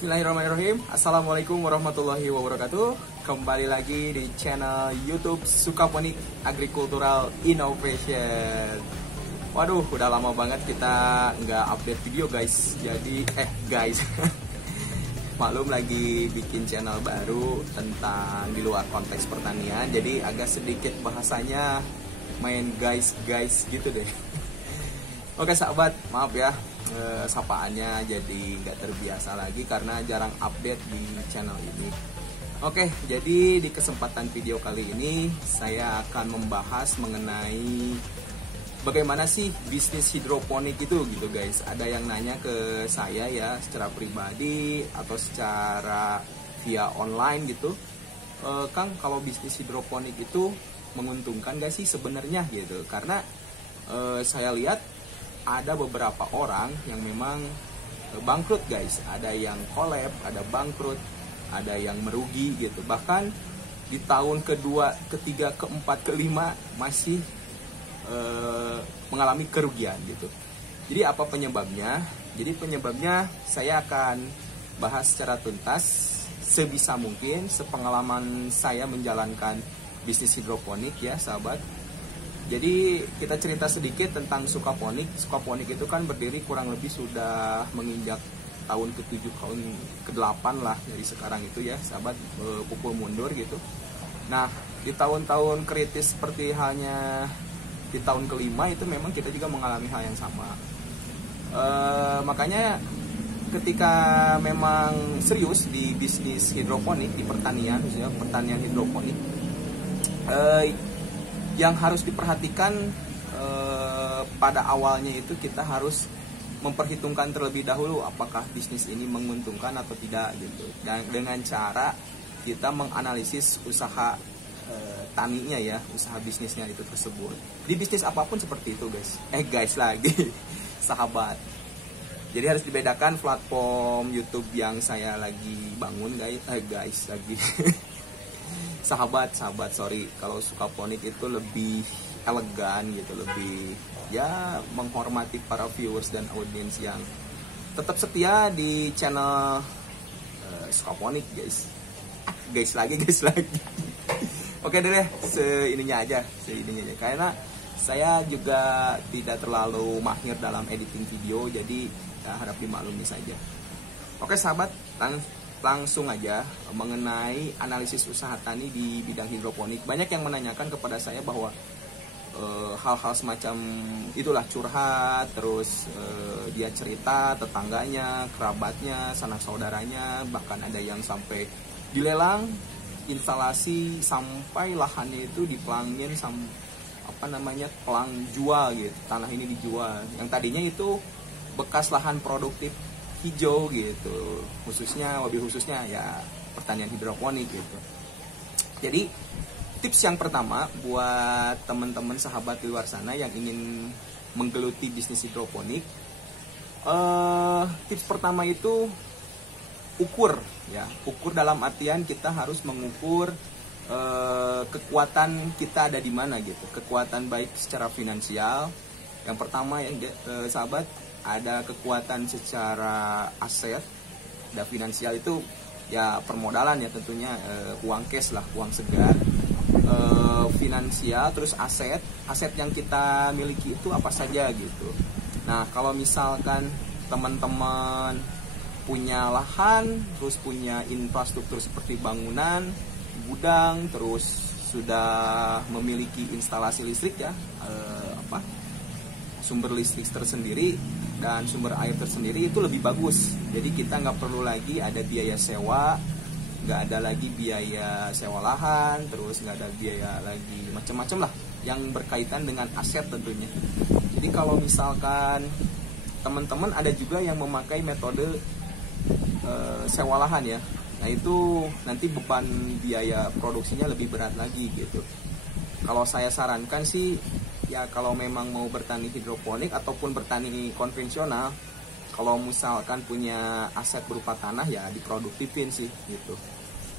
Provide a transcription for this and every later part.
Bismillahirrahmanirrahim. Assalamualaikum warahmatullahi wabarakatuh. Kembali lagi di channel YouTube Sukaponik Agricultural Innovation. Waduh, udah lama banget kita nggak update video guys. Jadi guys, maklum lagi bikin channel baru tentang di luar konteks pertanian. Jadi agak sedikit bahasanya main guys gitu deh. Oke sahabat, maaf ya, sapaannya jadi nggak terbiasa lagi karena jarang update di channel ini. Oke, jadi di kesempatan video kali ini saya akan membahas mengenai bagaimana sih bisnis hidroponik itu gitu guys. Ada yang nanya ke saya ya secara pribadi atau secara via online gitu, Kang, kalau bisnis hidroponik itu menguntungkan gak sih sebenarnya gitu? Karena saya lihat ada beberapa orang yang memang bangkrut guys, ada yang collab, ada bangkrut, ada yang merugi gitu. Bahkan di tahun kedua, ketiga, keempat, kelima masih mengalami kerugian gitu. Jadi apa penyebabnya? Jadi penyebabnya saya akan bahas secara tuntas sebisa mungkin sepengalaman saya menjalankan bisnis hidroponik ya sahabat. Jadi kita cerita sedikit tentang Sukaponik. Sukaponik itu kan berdiri kurang lebih sudah menginjak tahun ke-7, tahun ke-8 lah dari sekarang itu ya sahabat, pukul mundur gitu. Nah di tahun-tahun kritis seperti halnya di tahun kelima itu memang kita juga mengalami hal yang sama. Makanya ketika memang serius di bisnis hidroponik, di pertanian khususnya pertanian hidroponik, yang harus diperhatikan pada awalnya itu kita harus memperhitungkan terlebih dahulu apakah bisnis ini menguntungkan atau tidak gitu. Dan dengan cara kita menganalisis usaha taninya ya, usaha bisnisnya itu tersebut. Di bisnis apapun seperti itu guys lagi sahabat. Jadi harus dibedakan platform YouTube yang saya lagi bangun guys lagi sahabat sorry kalau Sukaponik itu lebih elegan gitu, lebih ya menghormati para viewers dan audiens yang tetap setia di channel Sukaponik guys lagi oke deh seininya aja karena saya juga tidak terlalu mahir dalam editing video, jadi ya, harap dimaklumi saja. Oke sahabat, langsung aja mengenai analisis usaha tani di bidang hidroponik. Banyak yang menanyakan kepada saya bahwa hal-hal semacam itulah curhat, terus dia cerita tetangganya, kerabatnya, sanak saudaranya, bahkan ada yang sampai dilelang instalasi sampai lahannya itu dipelangin pelang jual gitu, tanah ini dijual. Yang tadinya itu bekas lahan produktif hijau gitu, lebih khususnya ya pertanian hidroponik gitu. Jadi tips yang pertama buat teman-teman sahabat di luar sana yang ingin menggeluti bisnis hidroponik, tips pertama itu ukur dalam artian kita harus mengukur kekuatan kita ada di mana gitu, kekuatan baik secara finansial. Yang pertama sahabat, ada kekuatan secara aset, dan finansial itu ya permodalan ya tentunya, uang cash lah, uang segar, finansial, terus aset yang kita miliki itu apa saja gitu. Nah kalau misalkan teman-teman punya lahan, terus punya infrastruktur seperti bangunan, gudang, terus sudah memiliki instalasi listrik ya, sumber listrik tersendiri dan sumber air tersendiri, itu lebih bagus. Jadi kita nggak perlu lagi ada biaya sewa, nggak ada lagi biaya sewa lahan, terus nggak ada biaya lagi macam-macam lah yang berkaitan dengan aset tentunya. Jadi kalau misalkan teman-teman ada juga yang memakai metode sewa lahan ya, nah itu nanti beban biaya produksinya lebih berat lagi gitu. Kalau saya sarankan sih ya, kalau memang mau bertani hidroponik ataupun bertani konvensional, kalau misalkan punya aset berupa tanah ya diproduktifin sih gitu.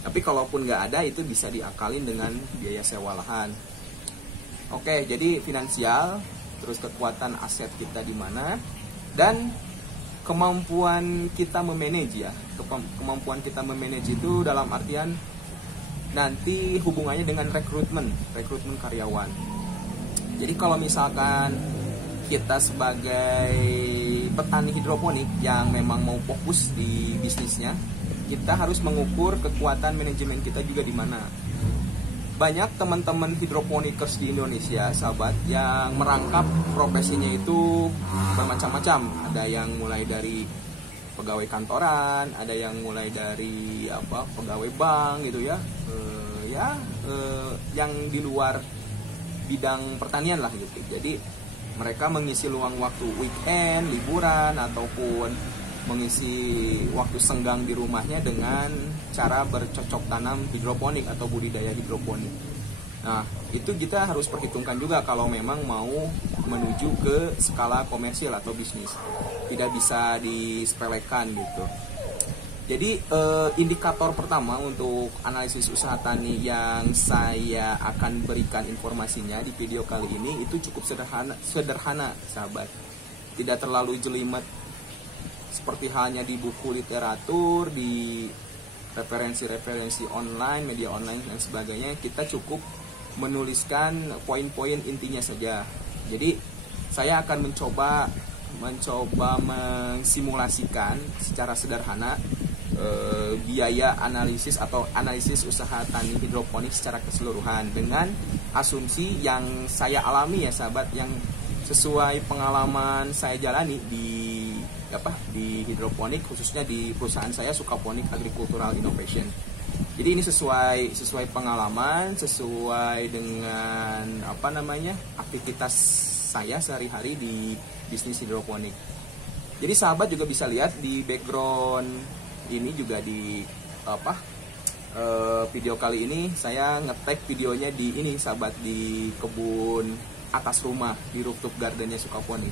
Tapi kalaupun nggak ada, itu bisa diakalin dengan biaya sewa lahan. Oke, jadi finansial, terus kekuatan aset kita di mana, dan kemampuan kita memanage ya. Kemampuan kita memanage itu dalam artian nanti hubungannya dengan rekrutmen karyawan. Jadi kalau misalkan kita sebagai petani hidroponik yang memang mau fokus di bisnisnya, kita harus mengukur kekuatan manajemen kita juga di mana. Banyak teman-teman hidroponikers di Indonesia, sahabat, yang merangkap profesinya itu bermacam-macam. Ada yang mulai dari pegawai kantoran, ada yang mulai dari pegawai bank gitu ya, yang di luar bidang pertanian lah gitu. Jadi mereka mengisi luang waktu weekend, liburan, ataupun mengisi waktu senggang di rumahnya dengan cara bercocok tanam hidroponik atau budidaya hidroponik. Nah, itu kita harus perhitungkan juga kalau memang mau menuju ke skala komersial atau bisnis. Tidak bisa disepelekan gitu. Jadi indikator pertama untuk analisis usaha tani yang saya akan berikan informasinya di video kali ini itu cukup sederhana sahabat. Tidak terlalu jelimet seperti halnya di buku literatur, di referensi-referensi online, media online dan sebagainya. Kita cukup menuliskan poin-poin intinya saja. Jadi saya akan mencoba mensimulasikan secara sederhana biaya analisis atau analisis usaha tani hidroponik secara keseluruhan dengan asumsi yang saya alami ya sahabat, yang sesuai pengalaman saya jalani di hidroponik, khususnya di perusahaan saya Sukaponik Agricultural Innovation. Jadi ini sesuai pengalaman, sesuai dengan aktivitas saya sehari-hari di bisnis hidroponik. Jadi sahabat juga bisa lihat di background ini juga di video kali ini saya nge-tag videonya di ini sahabat, di kebun atas rumah di rooftop gardennya Sukaponik.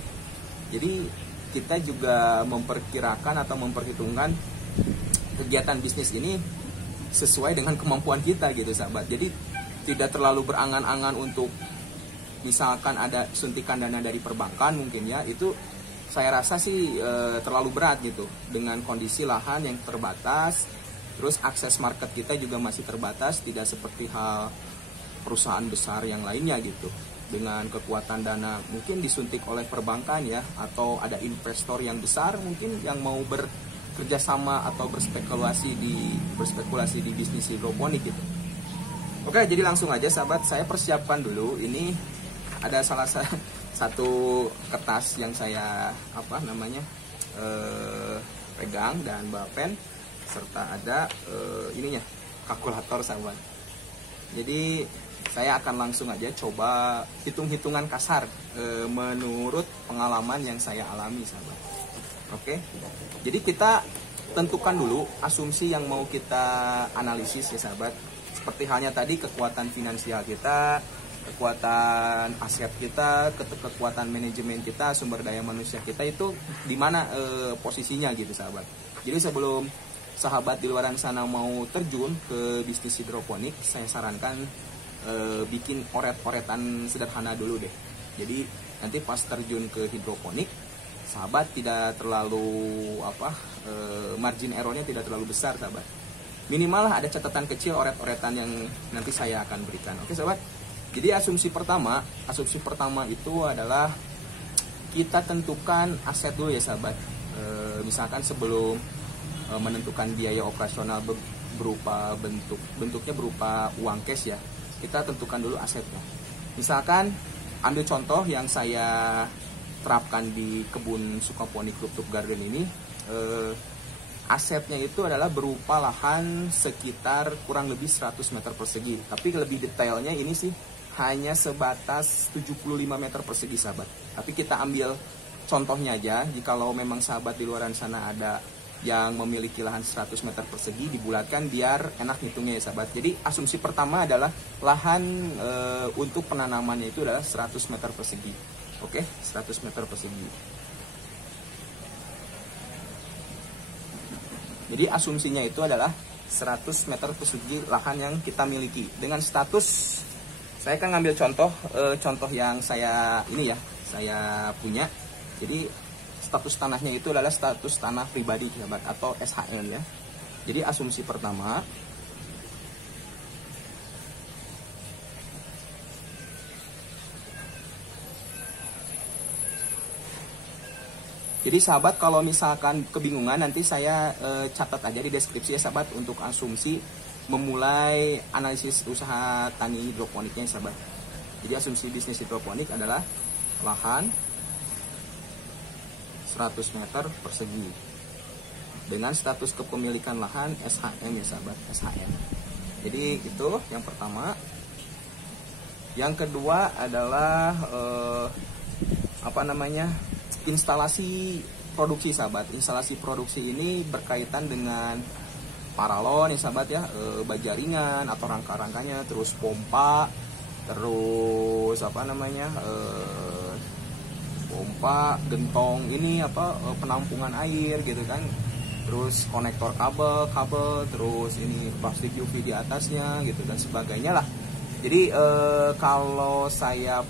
Jadi kita juga memperkirakan atau memperhitungkan kegiatan bisnis ini sesuai dengan kemampuan kita gitu sahabat. Jadi tidak terlalu berangan-angan untuk misalkan ada suntikan dana dari perbankan mungkin ya, itu saya rasa sih terlalu berat gitu dengan kondisi lahan yang terbatas, terus akses market kita juga masih terbatas, tidak seperti hal perusahaan besar yang lainnya gitu. Dengan kekuatan dana mungkin disuntik oleh perbankan ya, atau ada investor yang besar mungkin yang mau bekerja sama atau berspekulasi di bisnis hidroponik gitu. Oke, jadi langsung aja sahabat, saya persiapkan dulu. Ini ada salah satu kertas yang saya pegang dan bawa pen, serta ada ininya kalkulator sahabat. Jadi saya akan langsung aja coba hitung-hitungan kasar menurut pengalaman yang saya alami sahabat. Oke, jadi kita tentukan dulu asumsi yang mau kita analisis ya sahabat. Seperti halnya tadi, kekuatan finansial kita, kekuatan aset kita, kekuatan manajemen kita, sumber daya manusia kita itu di mana posisinya gitu sahabat. Jadi sebelum sahabat di luar sana mau terjun ke bisnis hidroponik, saya sarankan bikin oret-oretan sederhana dulu deh. Jadi nanti pas terjun ke hidroponik, sahabat tidak terlalu margin errornya tidak terlalu besar sahabat. Minimal ada catatan kecil oret-oretan yang nanti saya akan berikan. Oke sahabat. Jadi asumsi pertama itu adalah kita tentukan aset dulu ya sahabat. Misalkan sebelum menentukan biaya operasional berupa bentuknya berupa uang cash ya, kita tentukan dulu asetnya. Misalkan ambil contoh yang saya terapkan di kebun Sukaponik Rooftop Garden ini, asetnya itu adalah berupa lahan sekitar kurang lebih 100 meter persegi. Tapi lebih detailnya ini sih hanya sebatas 75 meter persegi sahabat. Tapi kita ambil contohnya aja, jikalau memang sahabat di luar sana ada yang memiliki lahan 100 meter persegi, dibulatkan biar enak hitungnya ya sahabat. Jadi asumsi pertama adalah lahan untuk penanamannya itu adalah 100 meter persegi. Oke, 100 meter persegi. Jadi asumsinya itu adalah 100 meter persegi lahan yang kita miliki. Dengan status, saya akan ngambil contoh yang saya punya. Jadi status tanahnya itu adalah status tanah pribadi sahabat atau SHM ya. Jadi asumsi pertama, jadi sahabat kalau misalkan kebingungan nanti saya catat aja di deskripsi ya sahabat untuk asumsi memulai analisis usaha tani hidroponiknya sahabat. Jadi asumsi bisnis hidroponik adalah lahan 100 meter persegi dengan status kepemilikan lahan SHM ya sahabat, SHM. Jadi itu yang pertama. Yang kedua adalah instalasi produksi sahabat. Instalasi produksi ini berkaitan dengan paralon ya sahabat ya, bajaringan atau rangka-rangkanya, terus pompa, terus pompa, gentong ini penampungan air gitu kan, terus konektor kabel, terus ini plastik UV di atasnya gitu dan sebagainya lah. Jadi kalau saya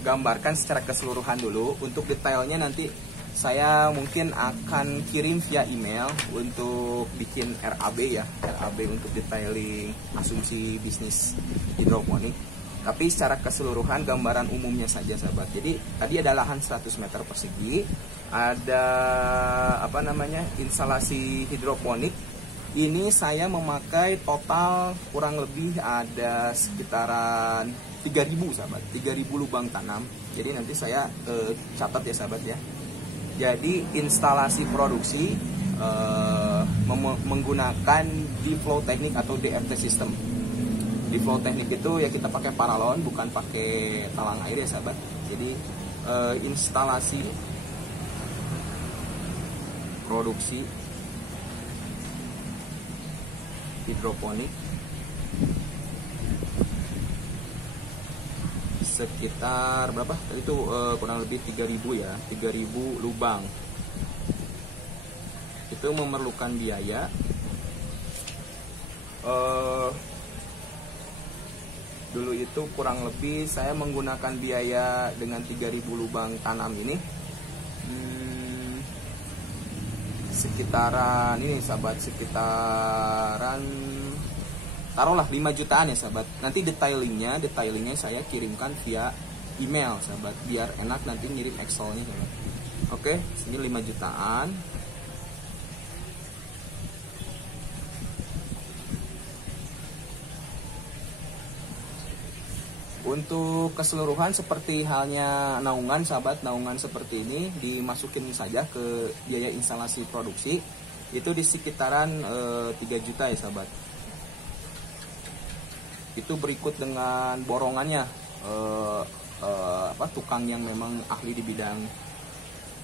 gambarkan secara keseluruhan dulu, untuk detailnya nanti saya mungkin akan kirim via email untuk bikin RAB ya, RAB untuk detailing asumsi bisnis hidroponik. Tapi secara keseluruhan gambaran umumnya saja sahabat. Jadi tadi ada lahan 100 meter persegi, ada instalasi hidroponik. Ini saya memakai total kurang lebih ada sekitaran 3.000 sahabat, 3.000 lubang tanam. Jadi nanti saya catat ya sahabat ya. Jadi instalasi produksi menggunakan D-flow teknik atau DFT system. D-flow teknik itu ya kita pakai paralon, bukan pakai talang air ya sahabat. Jadi instalasi produksi hidroponik sekitar berapa? Tadi itu kurang lebih 3.000 ya, 3.000 lubang. Itu memerlukan biaya dulu itu kurang lebih saya menggunakan biaya dengan 3.000 lubang tanam ini sekitaran ini sahabat, sekitaran taruhlah 5 jutaan ya sahabat. Nanti detailingnya saya kirimkan via email sahabat, biar enak nanti ngirim Excelnya sahabat. Oke, sini 5 jutaan. Untuk keseluruhan seperti halnya naungan sahabat, naungan seperti ini dimasukin saja ke biaya instalasi produksi itu di sekitaran 3 juta ya sahabat. Itu berikut dengan borongannya, tukang yang memang ahli di bidang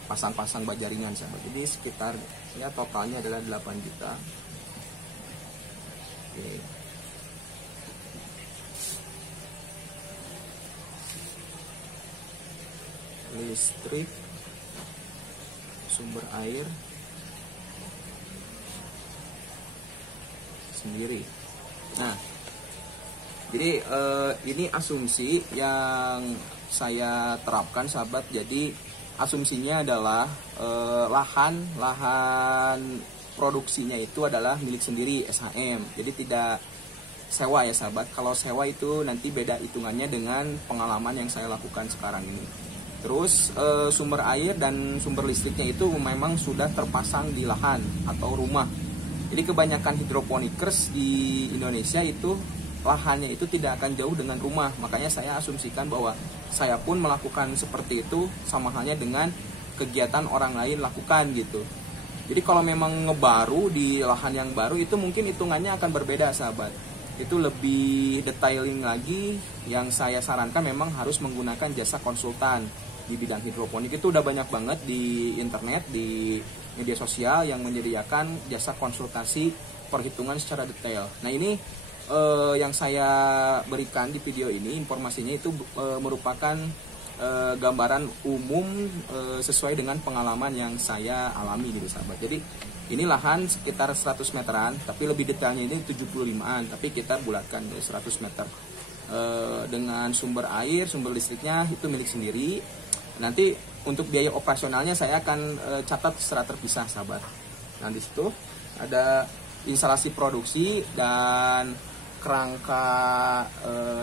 pasang-pasang bajaringan sahabat. Jadi sekitar ya totalnya adalah 8 juta. Oke. Listrik, sumber air sendiri. Nah, jadi ini asumsi yang saya terapkan sahabat. Jadi asumsinya adalah lahan produksinya itu adalah milik sendiri SHM. Jadi tidak sewa ya sahabat. Kalau sewa itu nanti beda hitungannya dengan pengalaman yang saya lakukan sekarang ini. Terus sumber air dan sumber listriknya itu memang sudah terpasang di lahan atau rumah. Jadi kebanyakan hidroponikers di Indonesia itu lahannya itu tidak akan jauh dengan rumah. Makanya saya asumsikan bahwa saya pun melakukan seperti itu sama halnya dengan kegiatan orang lain lakukan gitu. Jadi kalau memang ngebaru di lahan yang baru itu mungkin hitungannya akan berbeda sahabat. Itu lebih detailing lagi. Yang saya sarankan memang harus menggunakan jasa konsultan di bidang hidroponik. Itu udah banyak banget di internet, di media sosial yang menyediakan jasa konsultasi perhitungan secara detail. Nah ini yang saya berikan di video ini, informasinya itu merupakan gambaran umum sesuai dengan pengalaman yang saya alami gitu sahabat. Jadi ini lahan sekitar 100 meteran, tapi lebih detailnya ini 75an, tapi kita bulatkan 100 meter. Dengan sumber air, sumber listriknya itu milik sendiri. Nanti untuk biaya operasionalnya saya akan catat secara terpisah sahabat. Nah di situ ada instalasi produksi dan kerangka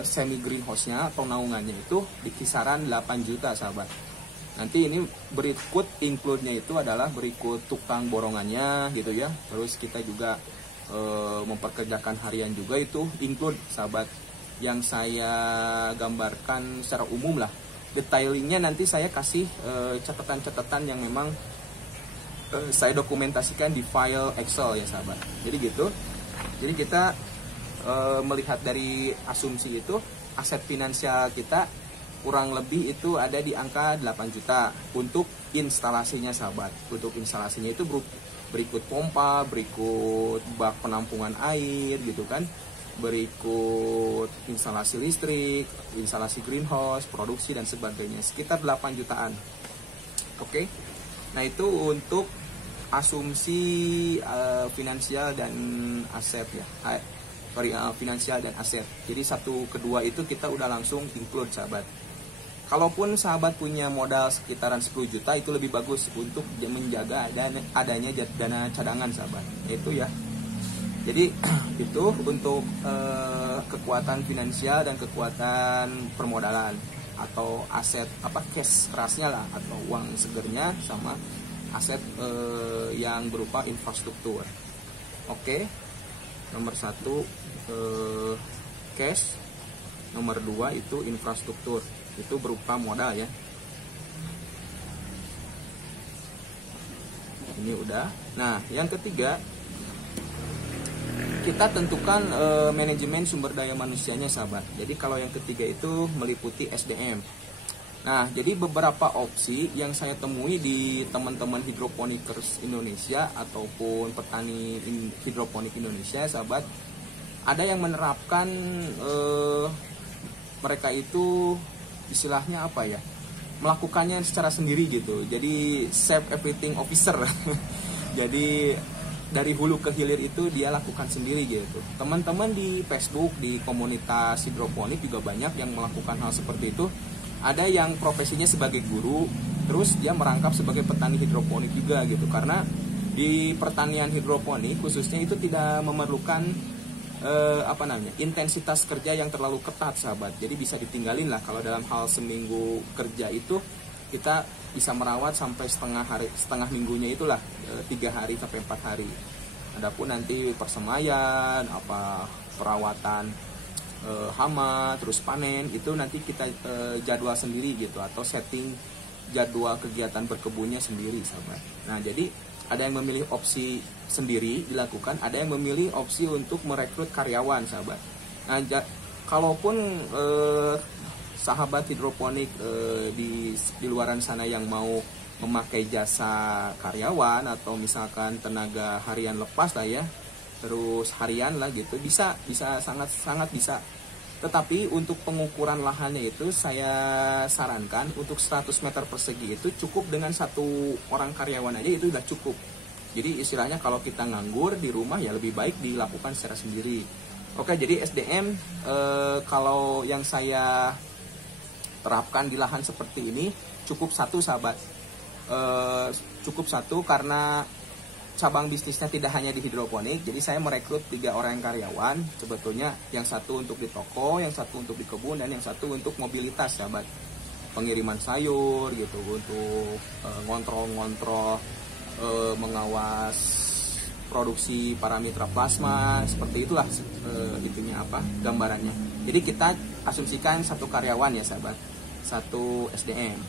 semi greenhouse-nya atau naungannya itu di kisaran 8 juta sahabat. Nanti ini berikut include-nya itu adalah berikut tukang borongannya gitu ya. Terus kita juga memperkerjakan harian juga itu include sahabat. Yang saya gambarkan secara umum lah. Detailingnya nanti saya kasih catatan-catatan yang memang saya dokumentasikan di file Excel ya sahabat. Jadi gitu. Jadi kita melihat dari asumsi itu aset finansial kita kurang lebih itu ada di angka 8 juta untuk instalasinya sahabat. Untuk instalasinya itu berikut pompa, berikut bak penampungan air gitu kan, berikut instalasi listrik, instalasi greenhouse, produksi dan sebagainya, sekitar 8 jutaan. Oke. Nah, itu untuk asumsi finansial dan aset ya. Finansial dan aset. Jadi 1 ke 2 itu kita udah langsung include sahabat. Kalaupun sahabat punya modal sekitaran 10 juta itu lebih bagus untuk menjaga adanya dana cadangan sahabat. Itu ya. Jadi itu untuk kekuatan finansial dan kekuatan permodalan atau aset cash kerasnya lah atau uang segernya sama aset yang berupa infrastruktur. Oke. Nomor 1 cash, nomor 2 itu infrastruktur. Itu berupa modal ya. Ini udah. Nah, yang ketiga kita tentukan manajemen sumber daya manusianya sahabat. Jadi kalau yang ketiga itu meliputi SDM. Nah, jadi beberapa opsi yang saya temui di teman-teman hidroponikers Indonesia ataupun petani hidroponik Indonesia sahabat, ada yang menerapkan mereka itu istilahnya apa ya, melakukannya secara sendiri gitu. Jadi self everything officer. Jadi dari hulu ke hilir itu dia lakukan sendiri gitu. Teman-teman di Facebook, di komunitas hidroponik juga banyak yang melakukan hal seperti itu. Ada yang profesinya sebagai guru, terus dia merangkap sebagai petani hidroponik juga gitu. Karena di pertanian hidroponik khususnya itu tidak memerlukan intensitas kerja yang terlalu ketat sahabat. Jadi bisa ditinggalin lah kalau dalam hal seminggu kerja itu kita bisa merawat sampai setengah minggunya itulah 3 hari sampai 4 hari. Adapun nanti persemaian, perawatan hama, terus panen itu nanti kita jadwal sendiri gitu atau setting jadwal kegiatan berkebunnya sendiri sahabat. Nah, jadi ada yang memilih opsi sendiri dilakukan, ada yang memilih opsi untuk merekrut karyawan sahabat. Nah, kalaupun sahabat hidroponik di luaran sana yang mau memakai jasa karyawan atau misalkan tenaga harian lepas lah ya, terus harian lah gitu, bisa sangat bisa. Tetapi untuk pengukuran lahannya itu saya sarankan untuk 100 meter persegi itu cukup dengan 1 orang karyawan aja itu udah cukup. Jadi istilahnya kalau kita nganggur di rumah ya lebih baik dilakukan secara sendiri. Oke, jadi SDM kalau yang saya terapkan di lahan seperti ini cukup 1 sahabat. Cukup 1 karena cabang bisnisnya tidak hanya di hidroponik, jadi saya merekrut 3 orang karyawan sebetulnya, yang 1 untuk di toko, yang 1 untuk di kebun, dan yang 1 untuk mobilitas sahabat, pengiriman sayur gitu, untuk ngontrol mengawas produksi para mitra plasma, seperti itulah gambarannya. Jadi kita asumsikan 1 karyawan ya sahabat, 1 SDM.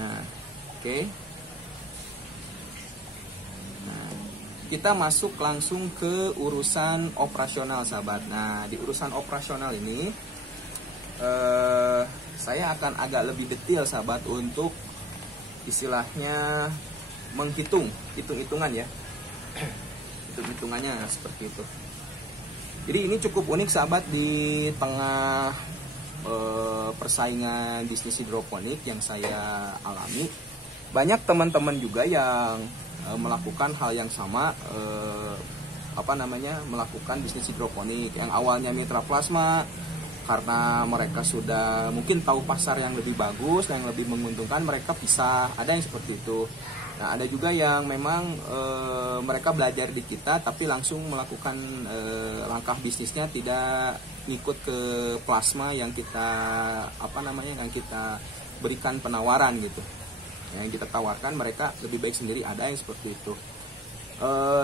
Nah, oke. Nah, kita masuk langsung ke urusan operasional sahabat. Nah, di urusan operasional ini saya akan agak lebih detail sahabat untuk istilahnya hitung-hitungan ya. Hitung-hitungannya seperti itu. Jadi ini cukup unik sahabat di tengah persaingan bisnis hidroponik yang saya alami. Banyak teman-teman juga yang melakukan hal yang sama, melakukan bisnis hidroponik yang awalnya mitra plasma. karena mereka sudah mungkin tahu pasar yang lebih bagus, yang lebih menguntungkan, mereka pisah. Ada yang seperti itu. Nah, ada juga yang memang mereka belajar di kita tapi langsung melakukan langkah bisnisnya, tidak ngikut ke plasma yang kita yang kita berikan penawaran gitu. Yang kita tawarkan mereka lebih baik sendiri, ada yang seperti itu.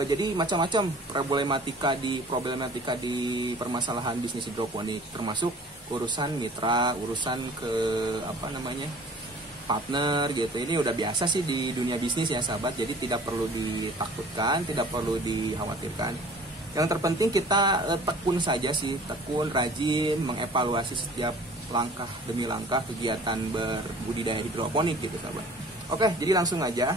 Jadi macam-macam problematika di permasalahan bisnis hidroponik, termasuk urusan mitra, urusan ke partner gitu. Ini udah biasa sih di dunia bisnis ya sahabat. Jadi tidak perlu ditakutkan, tidak perlu dikhawatirkan. Yang terpenting kita tekun saja sih, tekun, rajin, mengevaluasi setiap langkah demi langkah kegiatan berbudidaya hidroponik gitu sahabat. Oke, jadi langsung aja.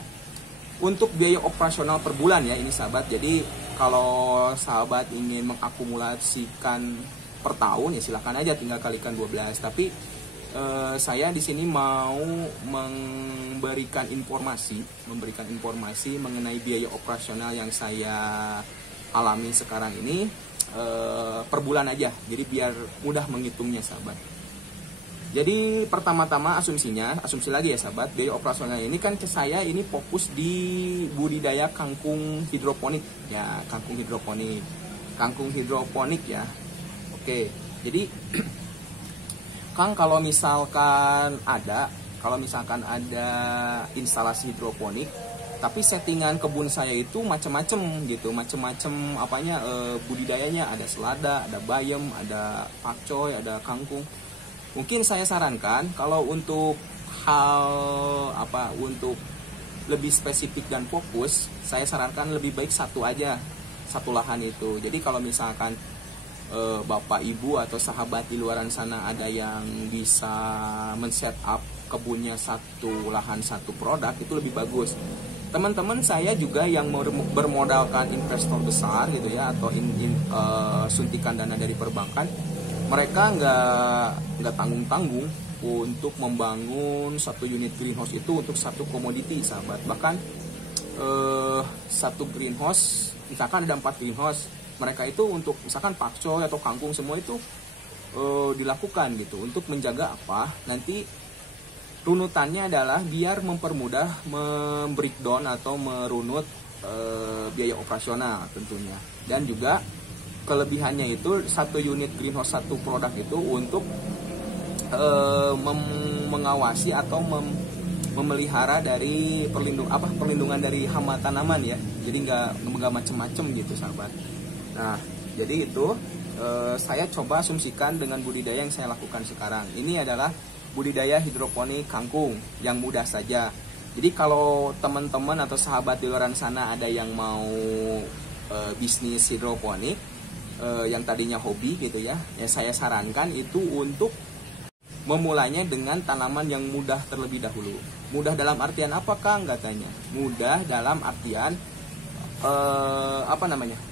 Untuk biaya operasional per bulan ya ini sahabat. Jadi kalau sahabat ingin mengakumulasikan per tahun ya silahkan aja, tinggal kalikan 12. Tapi saya di sini mau memberikan informasi mengenai biaya operasional yang saya alami sekarang ini per bulan aja. Jadi biar mudah menghitungnya sahabat. Jadi pertama-tama asumsi lagi ya sahabat, biaya operasional ini kan saya ini fokus di budidaya kangkung hidroponik ya, kangkung hidroponik ya. Oke, jadi Kang kalau misalkan ada instalasi hidroponik, tapi settingan kebun saya itu macam-macam gitu, budidayanya, ada selada, ada bayam, ada pakcoy, ada kangkung. Mungkin saya sarankan kalau untuk untuk lebih spesifik dan fokus, saya sarankan lebih baik satu lahan itu. Jadi kalau misalkan Bapak Ibu atau sahabat di luaran sana ada yang bisa men-set up kebunnya satu lahan satu produk, itu lebih bagus. Teman-teman saya juga yang bermodalkan investor besar gitu ya, atau suntikan dana dari perbankan, mereka nggak tanggung-tanggung untuk membangun satu unit greenhouse itu untuk satu komoditi sahabat. Bahkan satu greenhouse, misalkan ada 4 greenhouse, mereka itu untuk misalkan pakcoy atau kangkung semua itu dilakukan gitu untuk menjaga nanti runutannya adalah biar mempermudah membreakdown atau merunut biaya operasional tentunya. Dan juga kelebihannya itu satu unit greenhouse satu produk itu untuk mengawasi atau memelihara dari perlindungan dari hama tanaman ya. Jadi nggak macem-macem gitu sahabat. Nah, jadi itu saya coba asumsikan dengan budidaya yang saya lakukan sekarang. Ini adalah budidaya hidroponik kangkung yang mudah saja. Jadi kalau teman-teman atau sahabat di luar sana ada yang mau bisnis hidroponik, yang tadinya hobi gitu ya, saya sarankan itu untuk memulainya dengan tanaman yang mudah terlebih dahulu. Mudah dalam artian apa Kang? Katanya mudah dalam artian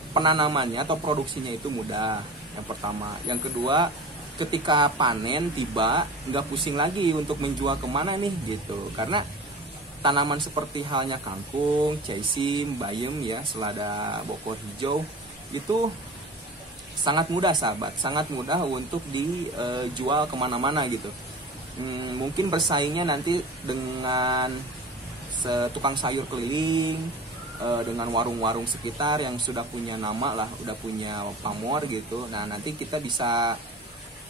penanamannya atau produksinya itu mudah, yang pertama. Yang kedua, ketika panen tiba nggak pusing lagi untuk menjual kemana nih gitu, karena tanaman seperti halnya kangkung, caisim, bayam ya, selada bokor hijau itu sangat mudah sahabat, sangat mudah untuk dijual kemana-mana gitu. Mungkin bersaingnya nanti dengan tukang sayur keliling, dengan warung-warung sekitar yang sudah punya nama lah, udah punya pamor gitu. Nah nanti kita bisa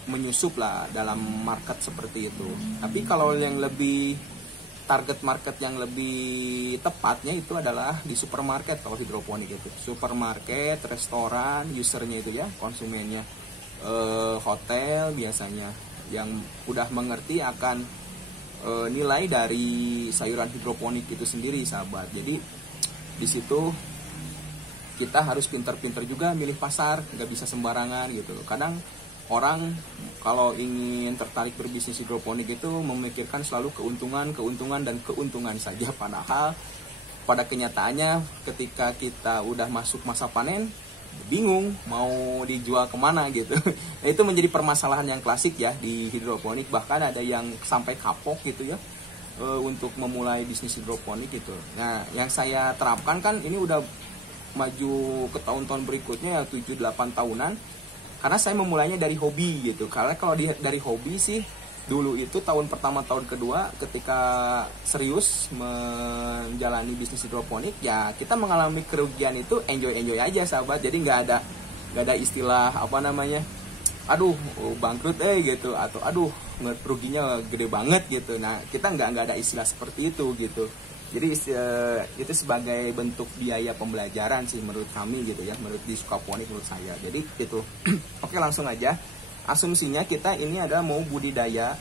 menyusup lah dalam market seperti itu. Tapi kalau yang lebih target market yang lebih tepatnya itu adalah di supermarket. Kalau hidroponik itu supermarket, restoran, usernya itu ya, konsumennya, hotel biasanya yang udah mengerti akan nilai dari sayuran hidroponik itu sendiri sahabat. Jadi di situ kita harus pinter-pinter juga milih pasar, nggak bisa sembarangan gitu. Kadang orang kalau ingin tertarik berbisnis hidroponik itu memikirkan selalu keuntungan saja, padahal pada kenyataannya ketika kita udah masuk masa panen bingung mau dijual kemana gitu. Nah, itu menjadi permasalahan yang klasik ya di hidroponik, bahkan ada yang sampai kapok gitu ya untuk memulai bisnis hidroponik gitu. Nah yang saya terapkan kan ini udah maju ke tahun-tahun berikutnya ya, 7-8 tahunan. Karena saya memulainya dari hobi gitu. Karena kalau dari hobi sih dulu itu tahun pertama tahun kedua ketika serius menjalani bisnis hidroponik, ya kita mengalami kerugian itu enjoy aja sahabat. Jadi nggak ada istilah apa namanya, aduh bangkrut gitu, atau aduh ruginya gede banget gitu. Nah kita nggak ada istilah seperti itu gitu. Jadi itu sebagai bentuk biaya pembelajaran sih menurut kami gitu ya, menurut di Sukaponik menurut saya. Jadi gitu. Oke, langsung aja. Asumsinya kita ini adalah mau budidaya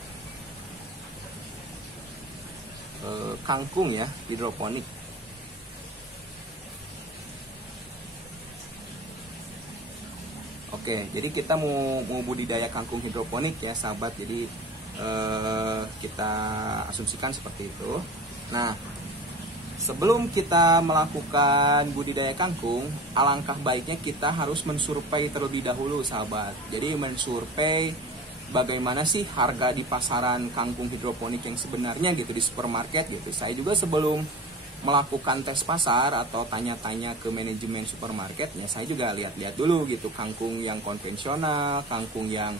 kangkung ya, hidroponik. Oke, jadi kita mau budidaya kangkung hidroponik ya sahabat. Jadi kita asumsikan seperti itu. Nah, sebelum kita melakukan budidaya kangkung, alangkah baiknya kita harus mensurvei terlebih dahulu sahabat. Jadi mensurvei bagaimana sih harga di pasaran kangkung hidroponik yang sebenarnya gitu di supermarket gitu. Saya juga sebelum melakukan tes pasar atau tanya-tanya ke manajemen supermarketnya, saya juga lihat-lihat dulu gitu kangkung yang konvensional, kangkung yang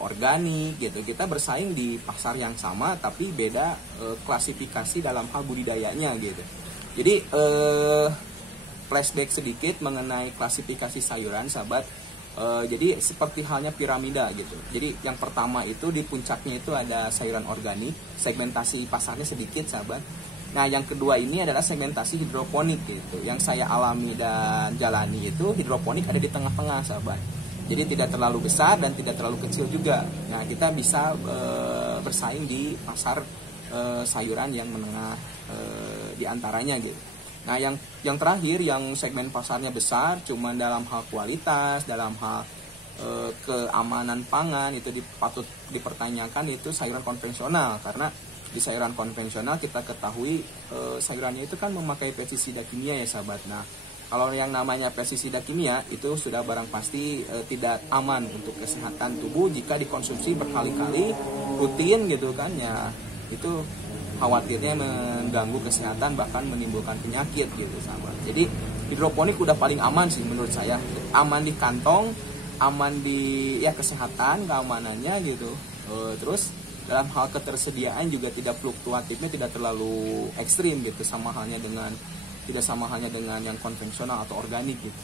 organik gitu. Kita bersaing di pasar yang sama tapi beda klasifikasi dalam hal budidayanya gitu. Jadi flashback sedikit mengenai klasifikasi sayuran sahabat. Jadi seperti halnya piramida gitu. Jadi yang pertama itu di puncaknya itu ada sayuran organik, segmentasi pasarnya sedikit sahabat. Nah yang kedua ini adalah segmentasi hidroponik gitu. Yang saya alami dan jalani itu hidroponik ada di tengah-tengah sahabat. Jadi tidak terlalu besar dan tidak terlalu kecil juga. Nah kita bisa bersaing di pasar sayuran yang menengah di antaranya gitu. Nah yang terakhir yang segmen pasarnya besar, cuman dalam hal kualitas, dalam hal keamanan pangan itu patut dipertanyakan itu sayuran konvensional. Karena di sayuran konvensional kita ketahui sayurannya itu kan memakai pestisida kimia ya sahabat. Nah kalau yang namanya pestisida kimia itu sudah barang pasti tidak aman untuk kesehatan tubuh jika dikonsumsi berkali-kali rutin gitu kan ya, itu khawatirnya mengganggu kesehatan bahkan menimbulkan penyakit gitu sahabat. Jadi hidroponik udah paling aman sih menurut saya, aman di kantong, aman di ya kesehatan keamanannya gitu. Terus dalam hal ketersediaan juga tidak fluktuatifnya tidak terlalu ekstrim gitu, tidak sama halnya dengan yang konvensional atau organik gitu.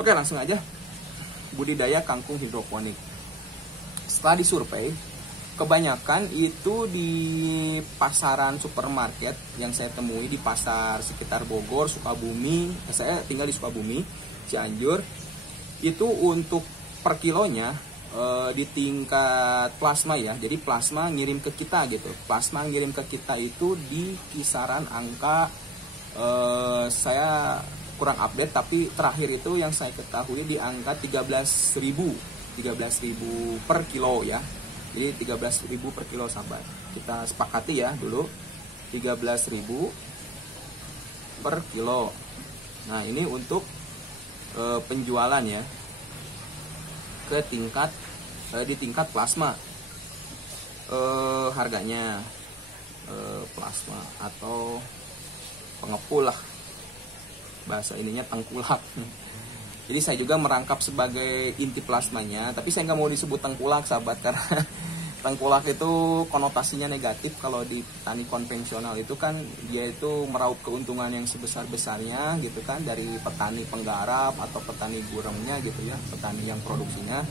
Oke, langsung aja budidaya kangkung hidroponik. Setelah disurvei, kebanyakan itu di pasaran supermarket yang saya temui di pasar sekitar Bogor, Sukabumi. Saya tinggal di Sukabumi, Cianjur. Itu untuk per kilonya di tingkat plasma ya. Jadi plasma ngirim ke kita gitu. Plasma ngirim ke kita itu di kisaran angka saya kurang update tapi terakhir itu yang saya ketahui di angka 13.000 per kilo ya. Jadi 13.000 per kilo sahabat. Kita sepakati ya dulu 13.000 per kilo. Nah, ini untuk penjualan ya ke di tingkat plasma. Harganya plasma atau pengepul lah, bahasa ininya tengkulak. Jadi saya juga merangkap sebagai inti plasmanya, tapi saya nggak mau disebut tengkulak sahabat karena tengkulak itu konotasinya negatif. Kalau di petani konvensional itu kan dia itu meraup keuntungan yang sebesar-besarnya gitu kan dari petani penggarap atau petani guremnya gitu ya, petani yang produksinya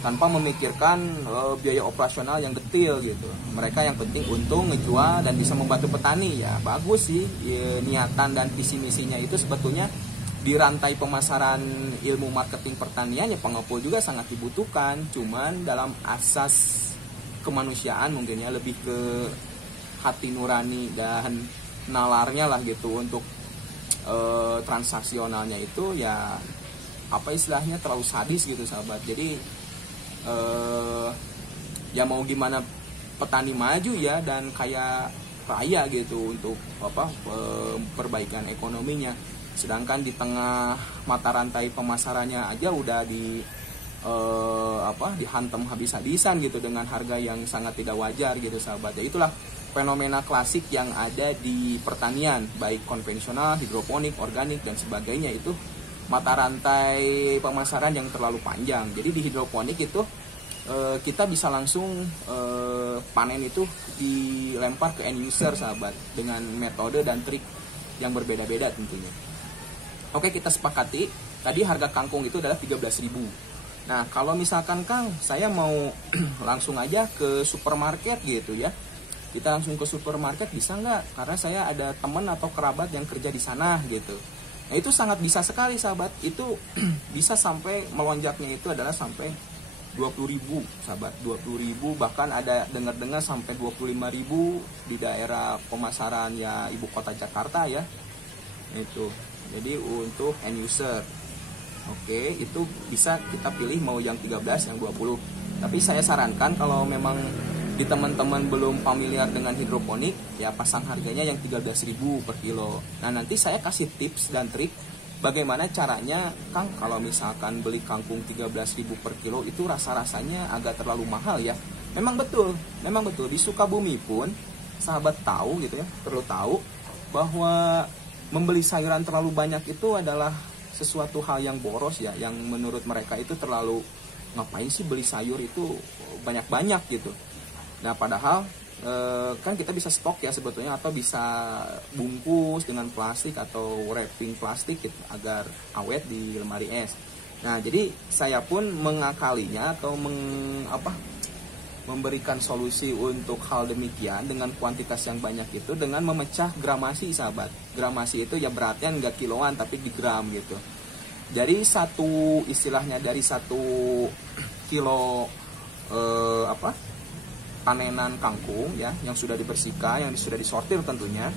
tanpa memikirkan biaya operasional yang detail gitu. Mereka yang penting untung, ngejual dan bisa membantu petani ya bagus sih. Niatan dan visi misinya itu sebetulnya di rantai pemasaran ilmu marketing pertanian ya pengepul juga sangat dibutuhkan. Cuman dalam asas kemanusiaan mungkin ya lebih ke hati nurani dan nalarnya lah gitu untuk transaksionalnya itu ya apa istilahnya terlalu sadis gitu sahabat. Jadi ya mau gimana petani maju ya dan kaya raya gitu untuk perbaikan ekonominya, sedangkan di tengah mata rantai pemasarannya aja udah dihantam habis-habisan gitu dengan harga yang sangat tidak wajar gitu sahabat. Ya itulah fenomena klasik yang ada di pertanian baik konvensional, hidroponik, organik dan sebagainya itu mata rantai pemasaran yang terlalu panjang. Jadi di hidroponik itu kita bisa langsung panen itu dilempar ke end user sahabat, dengan metode dan trik yang berbeda-beda tentunya. Oke, kita sepakati tadi harga kangkung itu adalah 13.000. Nah, kalau misalkan Kang, saya mau langsung aja ke supermarket gitu ya. Kita langsung ke supermarket bisa nggak? Karena saya ada teman atau kerabat yang kerja di sana gitu. Nah, itu sangat bisa sekali sahabat. Itu bisa sampai melonjaknya itu adalah sampai 20.000 sahabat, 20.000, bahkan ada dengar-dengar sampai 25.000 di daerah pemasaran ya ibu kota Jakarta ya. Itu. Jadi untuk end user. Oke, itu bisa kita pilih mau yang 13, yang 20. Tapi saya sarankan kalau memang di teman-teman belum familiar dengan hidroponik, ya pasang harganya yang 13.000 per kilo. Nah, nanti saya kasih tips dan trik bagaimana caranya, Kang, kalau misalkan beli kangkung 13.000 per kilo itu rasa-rasanya agak terlalu mahal ya. Memang betul di Sukabumi pun sahabat tahu gitu ya, perlu tahu bahwa membeli sayuran terlalu banyak itu adalah sesuatu hal yang boros ya, yang menurut mereka itu terlalu, ngapain sih beli sayur itu banyak-banyak gitu. Nah, padahal kan kita bisa stok ya sebetulnya, atau bisa bungkus dengan plastik atau wrapping plastik gitu, agar awet di lemari es. Nah, jadi saya pun mengakalinya atau memberikan solusi untuk hal demikian dengan kuantitas yang banyak itu dengan memecah gramasi sahabat. Gramasi itu ya beratnya nggak kiloan tapi di gram gitu. Jadi istilahnya dari 1 kilo panenan kangkung ya, yang sudah dibersihkan, yang sudah disortir tentunya,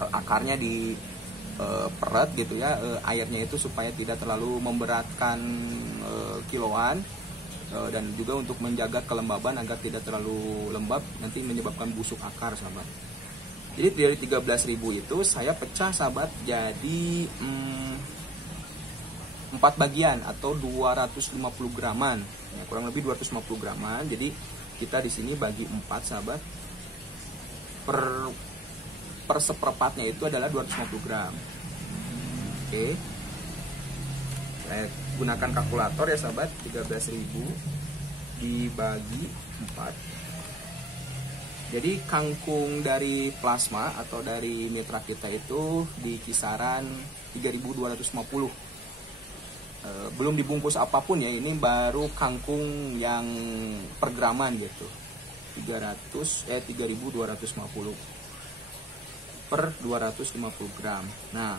akarnya di peret gitu ya, airnya itu supaya tidak terlalu memberatkan kiloan, dan juga untuk menjaga kelembaban agar tidak terlalu lembab, nanti menyebabkan busuk akar sahabat. Jadi dari 13.000 itu saya pecah sahabat jadi 4 bagian atau 250 graman ya, kurang lebih 250 graman. Jadi kita di sini bagi 4 sahabat, per seperempatnya itu adalah 250 gram. Oke, saya gunakan kalkulator ya sahabat, 13.000 dibagi 4. Jadi kangkung dari plasma atau dari mitra kita itu di kisaran 3.250. Belum dibungkus apapun ya, ini baru kangkung yang per graman gitu. 3.250 per 250 gram. Nah,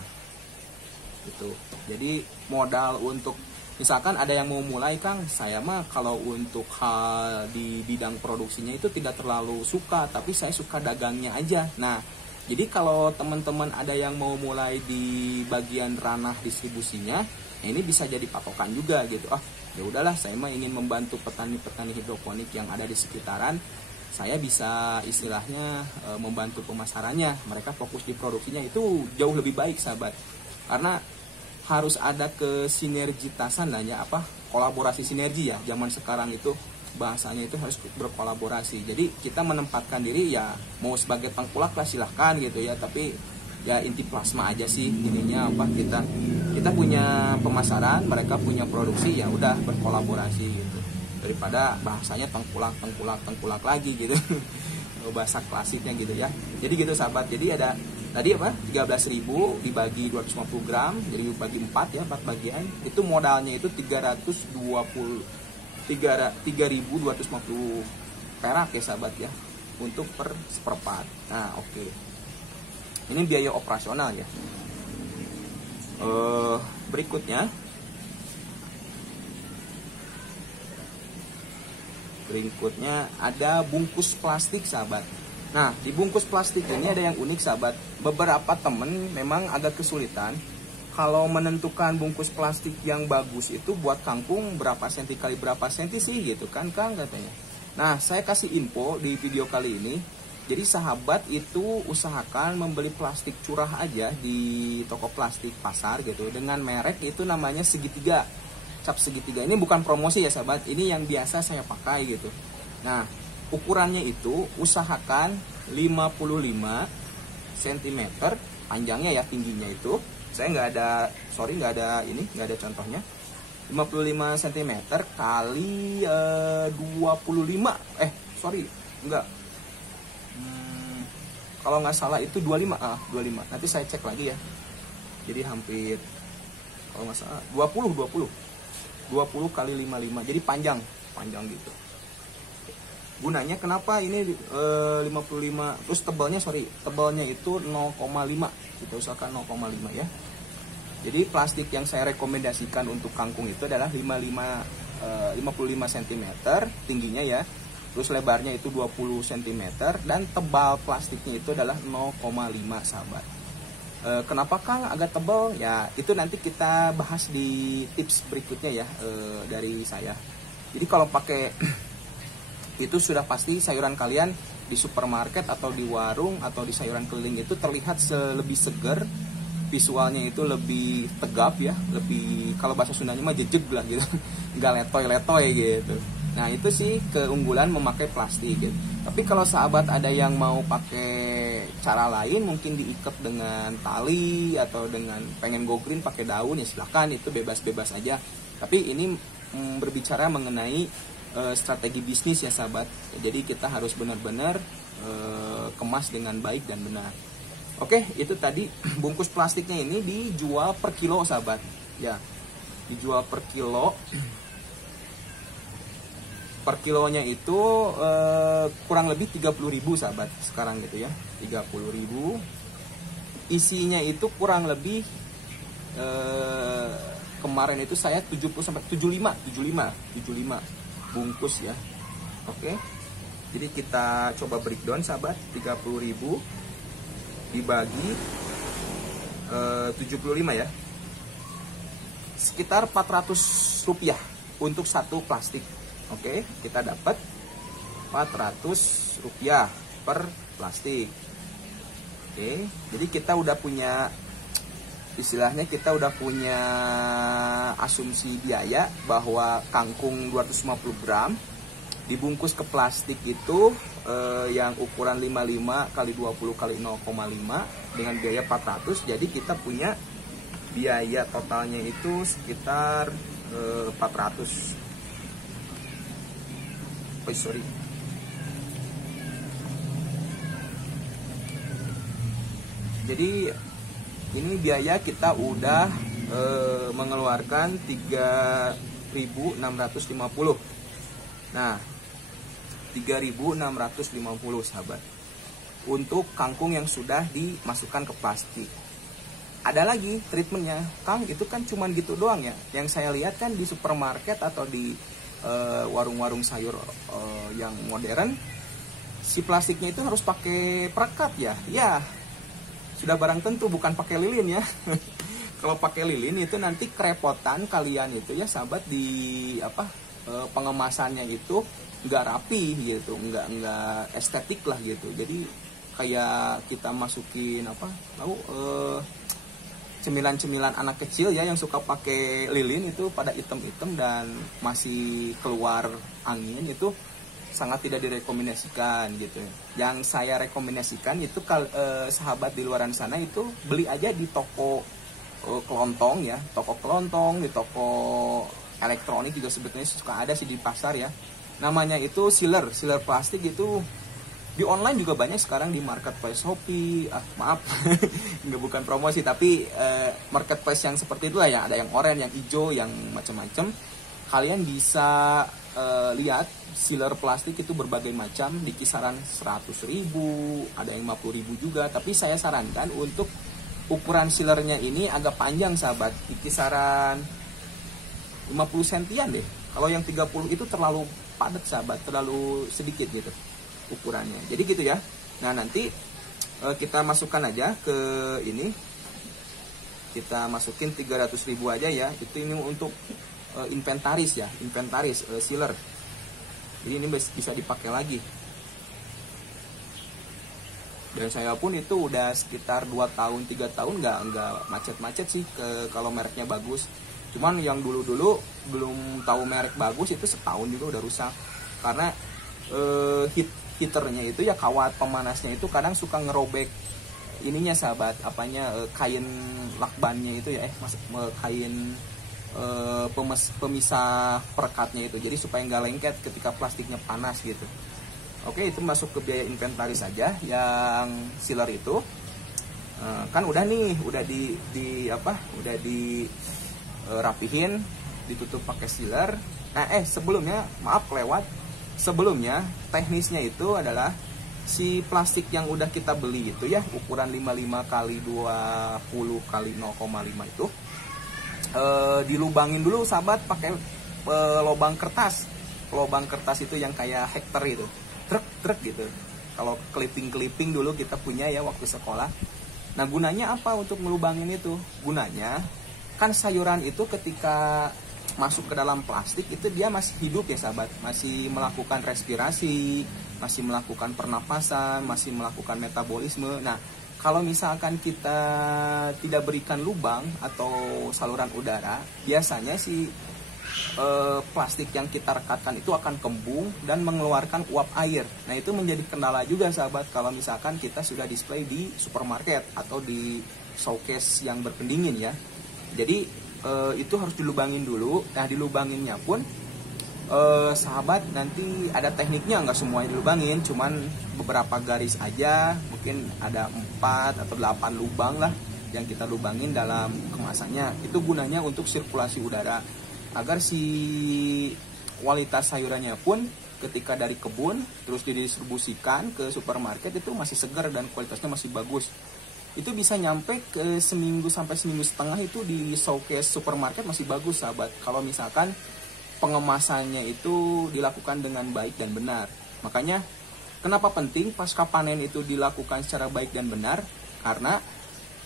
itu. Jadi modal untuk misalkan ada yang mau mulai, Kang, saya mah kalau untuk hal di bidang produksinya itu tidak terlalu suka, tapi saya suka dagangnya aja. Nah, jadi kalau teman-teman ada yang mau mulai di bagian ranah distribusinya, ini bisa jadi patokan juga gitu. Ya udahlah, saya mah ingin membantu petani-petani hidroponik yang ada di sekitaran. Saya bisa istilahnya membantu pemasarannya. Mereka fokus di produksinya, itu jauh lebih baik sahabat. Karena harus ada kesinergitasan lah ya, kolaborasi sinergi ya. Zaman sekarang itu bahasanya itu harus berkolaborasi. Jadi kita menempatkan diri ya, mau sebagai tengkulak lah silahkan gitu ya, tapi ya inti plasma aja sih ininya kita punya pemasaran, mereka punya produksi, ya udah berkolaborasi gitu, daripada bahasanya tengkulak lagi gitu. Bahasa klasiknya gitu ya. Jadi gitu sahabat, jadi ada tadi 13.000 dibagi 250 gram, jadi bagi 4 ya, 4 bagian, itu modalnya itu 3.250 perak ya sahabat ya, untuk per seperempat. Nah, oke. Ini biaya operasional ya. Berikutnya ada bungkus plastik sahabat. Nah, di bungkus plastik ini ada yang unik sahabat. Beberapa temen memang agak kesulitan kalau menentukan bungkus plastik yang bagus itu buat kangkung berapa senti kali berapa senti sih gitu kan Kang katanya. Nah, saya kasih info di video kali ini. Jadi sahabat itu usahakan membeli plastik curah aja di toko plastik pasar gitu, dengan merek itu namanya segitiga, cap segitiga. Ini bukan promosi ya sahabat, ini yang biasa saya pakai gitu. Nah, ukurannya itu usahakan 55 cm panjangnya ya, tingginya itu, saya nggak ada, nggak ada contohnya. 55 cm kali 25, enggak, kalau nggak salah itu 25, 25, nanti saya cek lagi ya. Jadi hampir, kalau nggak salah 20 kali 55, jadi panjang gitu. Gunanya kenapa ini 55, terus tebalnya itu 0,5, kita usahakan 0,5 ya. Jadi plastik yang saya rekomendasikan untuk kangkung itu adalah 55 cm tingginya ya, terus lebarnya itu 20 cm, dan tebal plastiknya itu adalah 0,5 sahabat. Kenapa Kang agak tebal? Ya itu nanti kita bahas di tips berikutnya ya, dari saya. Jadi kalau pakai itu sudah pasti sayuran kalian di supermarket atau di warung atau di sayuran keliling itu terlihat lebih segar, visualnya itu lebih tegap ya, lebih, kalau bahasa Sundanya mah jejeg lah gitu, nggak letoy-letoy gitu. Nah itu sih keunggulan memakai plastik gitu. Tapi kalau sahabat ada yang mau pakai cara lain, mungkin diikat dengan tali atau dengan pengen go green pakai daun, ya silakan, itu bebas-bebas aja. Tapi ini berbicara mengenai strategi bisnis ya sahabat. Jadi kita harus benar-benar kemas dengan baik dan benar. Oke, itu tadi bungkus plastiknya ini dijual per kilo sahabat. Ya, dijual per kilo. Per kilonya itu kurang lebih 30.000 sahabat sekarang gitu ya. 30.000. Isinya itu kurang lebih kemarin itu saya 70 sampai 75 bungkus ya. Oke. Jadi kita coba breakdown sahabat, 30.000 dibagi 75 ya. Sekitar 400 rupiah untuk satu plastik. Oke, kita dapat 400 rupiah per plastik. Oke, jadi kita udah punya, istilahnya kita udah punya asumsi biaya bahwa kangkung 250 gram dibungkus ke plastik itu yang ukuran 55 kali 20 kali 0,5 dengan biaya 400. Jadi kita punya biaya totalnya itu sekitar 400. Jadi ini biaya kita udah mengeluarkan 3.650. Nah, 3.650 sahabat untuk kangkung yang sudah dimasukkan ke plastik. Ada lagi treatmentnya, Kang, itu kan cuman gitu doang ya. Yang saya lihat kan di supermarket atau di warung-warung sayur yang modern, si plastiknya itu harus pakai perekat ya. Ya, sudah barang tentu bukan pakai lilin ya. Kalau pakai lilin itu nanti kerepotan kalian itu ya sahabat, di pengemasannya itu nggak rapi gitu, nggak estetik lah gitu. Jadi kayak kita masukin cemilan-cemilan anak kecil ya yang suka pakai lilin itu pada item-item dan masih keluar angin, itu sangat tidak direkomendasikan gitu. Yang saya rekomendasikan itu sahabat di luaran sana itu beli aja di toko kelontong ya, toko kelontong, di toko elektronik juga sebetulnya suka ada sih di pasar ya. Namanya itu sealer plastik itu. Di online juga banyak sekarang di marketplace Shopee. Maaf, nggak, bukan promosi, tapi marketplace yang seperti itu lah ya. Ada yang oranye, yang hijau, yang macam-macam. Kalian bisa lihat sealer plastik itu berbagai macam, di kisaran 100.000, ada yang 50.000 juga. Tapi saya sarankan untuk ukuran sealernya ini agak panjang sahabat, di kisaran 50 sentian deh. Kalau yang 30 itu terlalu padat sahabat, terlalu sedikit gitu ukurannya. Jadi gitu ya. Nah nanti kita masukkan aja ke ini, kita masukin 300.000 aja ya. Itu ini untuk inventaris ya, inventaris sealer. Jadi ini bisa dipakai lagi. Dan saya pun itu udah sekitar 2 tahun 3 tahun nggak macet-macet sih kalau mereknya bagus. Cuman yang dulu-dulu belum tahu merek bagus itu setahun juga udah rusak. Karena heaternya itu ya, kawat pemanasnya itu kadang suka ngerobek ininya sahabat, kain lakbannya itu ya, kain pemisah perekatnya itu, jadi supaya nggak lengket ketika plastiknya panas gitu. Oke, itu masuk ke biaya inventaris saja. Yang sealer itu kan udah nih, udah di rapihin, ditutup pakai sealer. Nah, sebelumnya maaf kelewat. Sebelumnya teknisnya itu adalah si plastik yang udah kita beli itu ya, ukuran 55 kali 20 kali 0,5 itu dilubangin dulu sahabat pakai lubang kertas. Lubang kertas itu yang kayak hektar itu. Truk gitu. Kalau clipping dulu kita punya ya waktu sekolah. Nah, gunanya apa untuk ngelubangin itu? Gunanya kan sayuran itu ketika masuk ke dalam plastik itu dia masih hidup ya sahabat, masih melakukan respirasi, masih melakukan pernapasan, masih melakukan metabolisme. Nah, kalau misalkan kita tidak berikan lubang atau saluran udara, biasanya si plastik yang kita rekatkan itu akan kembung dan mengeluarkan uap air. Nah, itu menjadi kendala juga sahabat kalau misalkan kita sudah display di supermarket atau di showcase yang berpendingin ya. Jadi itu harus dilubangin dulu. Nah, dilubanginnya pun sahabat nanti ada tekniknya, nggak semuanya dilubangin, cuman beberapa garis aja, mungkin ada 4 atau 8 lubang lah yang kita lubangin dalam kemasannya. Itu gunanya untuk sirkulasi udara, agar si kualitas sayurannya pun ketika dari kebun terus didistribusikan ke supermarket itu masih segar dan kualitasnya masih bagus. Itu bisa nyampe ke seminggu sampai seminggu setengah itu di showcase supermarket masih bagus sahabat, kalau misalkan pengemasannya itu dilakukan dengan baik dan benar. Makanya kenapa penting pasca panen itu dilakukan secara baik dan benar, karena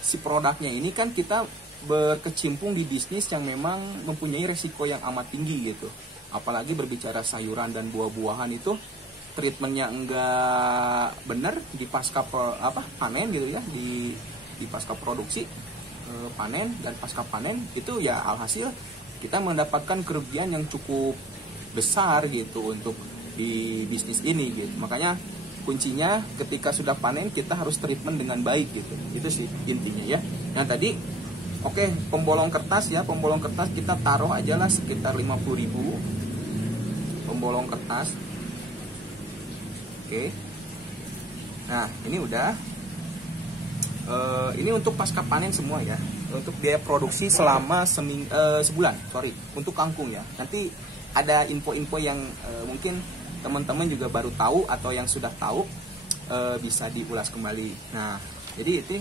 si produknya ini kan kita berkecimpung di bisnis yang memang mempunyai resiko yang amat tinggi gitu. Apalagi berbicara sayuran dan buah-buahan itu treatmentnya enggak benar di pasca panen gitu ya, di pasca produksi, panen dan pasca panen itu ya alhasil kita mendapatkan kerugian yang cukup besar gitu untuk di bisnis ini gitu. Makanya kuncinya ketika sudah panen kita harus treatment dengan baik gitu. Itu sih intinya ya. Nah, tadi oke, pembolong kertas ya, pembolong kertas kita taruh aja lah sekitar 50.000 pembolong kertas. Oke. Nah, ini udah. Ini untuk pasca panen semua ya. Untuk biaya produksi selama sebulan, untuk kangkung ya. Nanti ada info-info yang mungkin teman-teman juga baru tahu atau yang sudah tahu bisa diulas kembali. Nah, jadi itu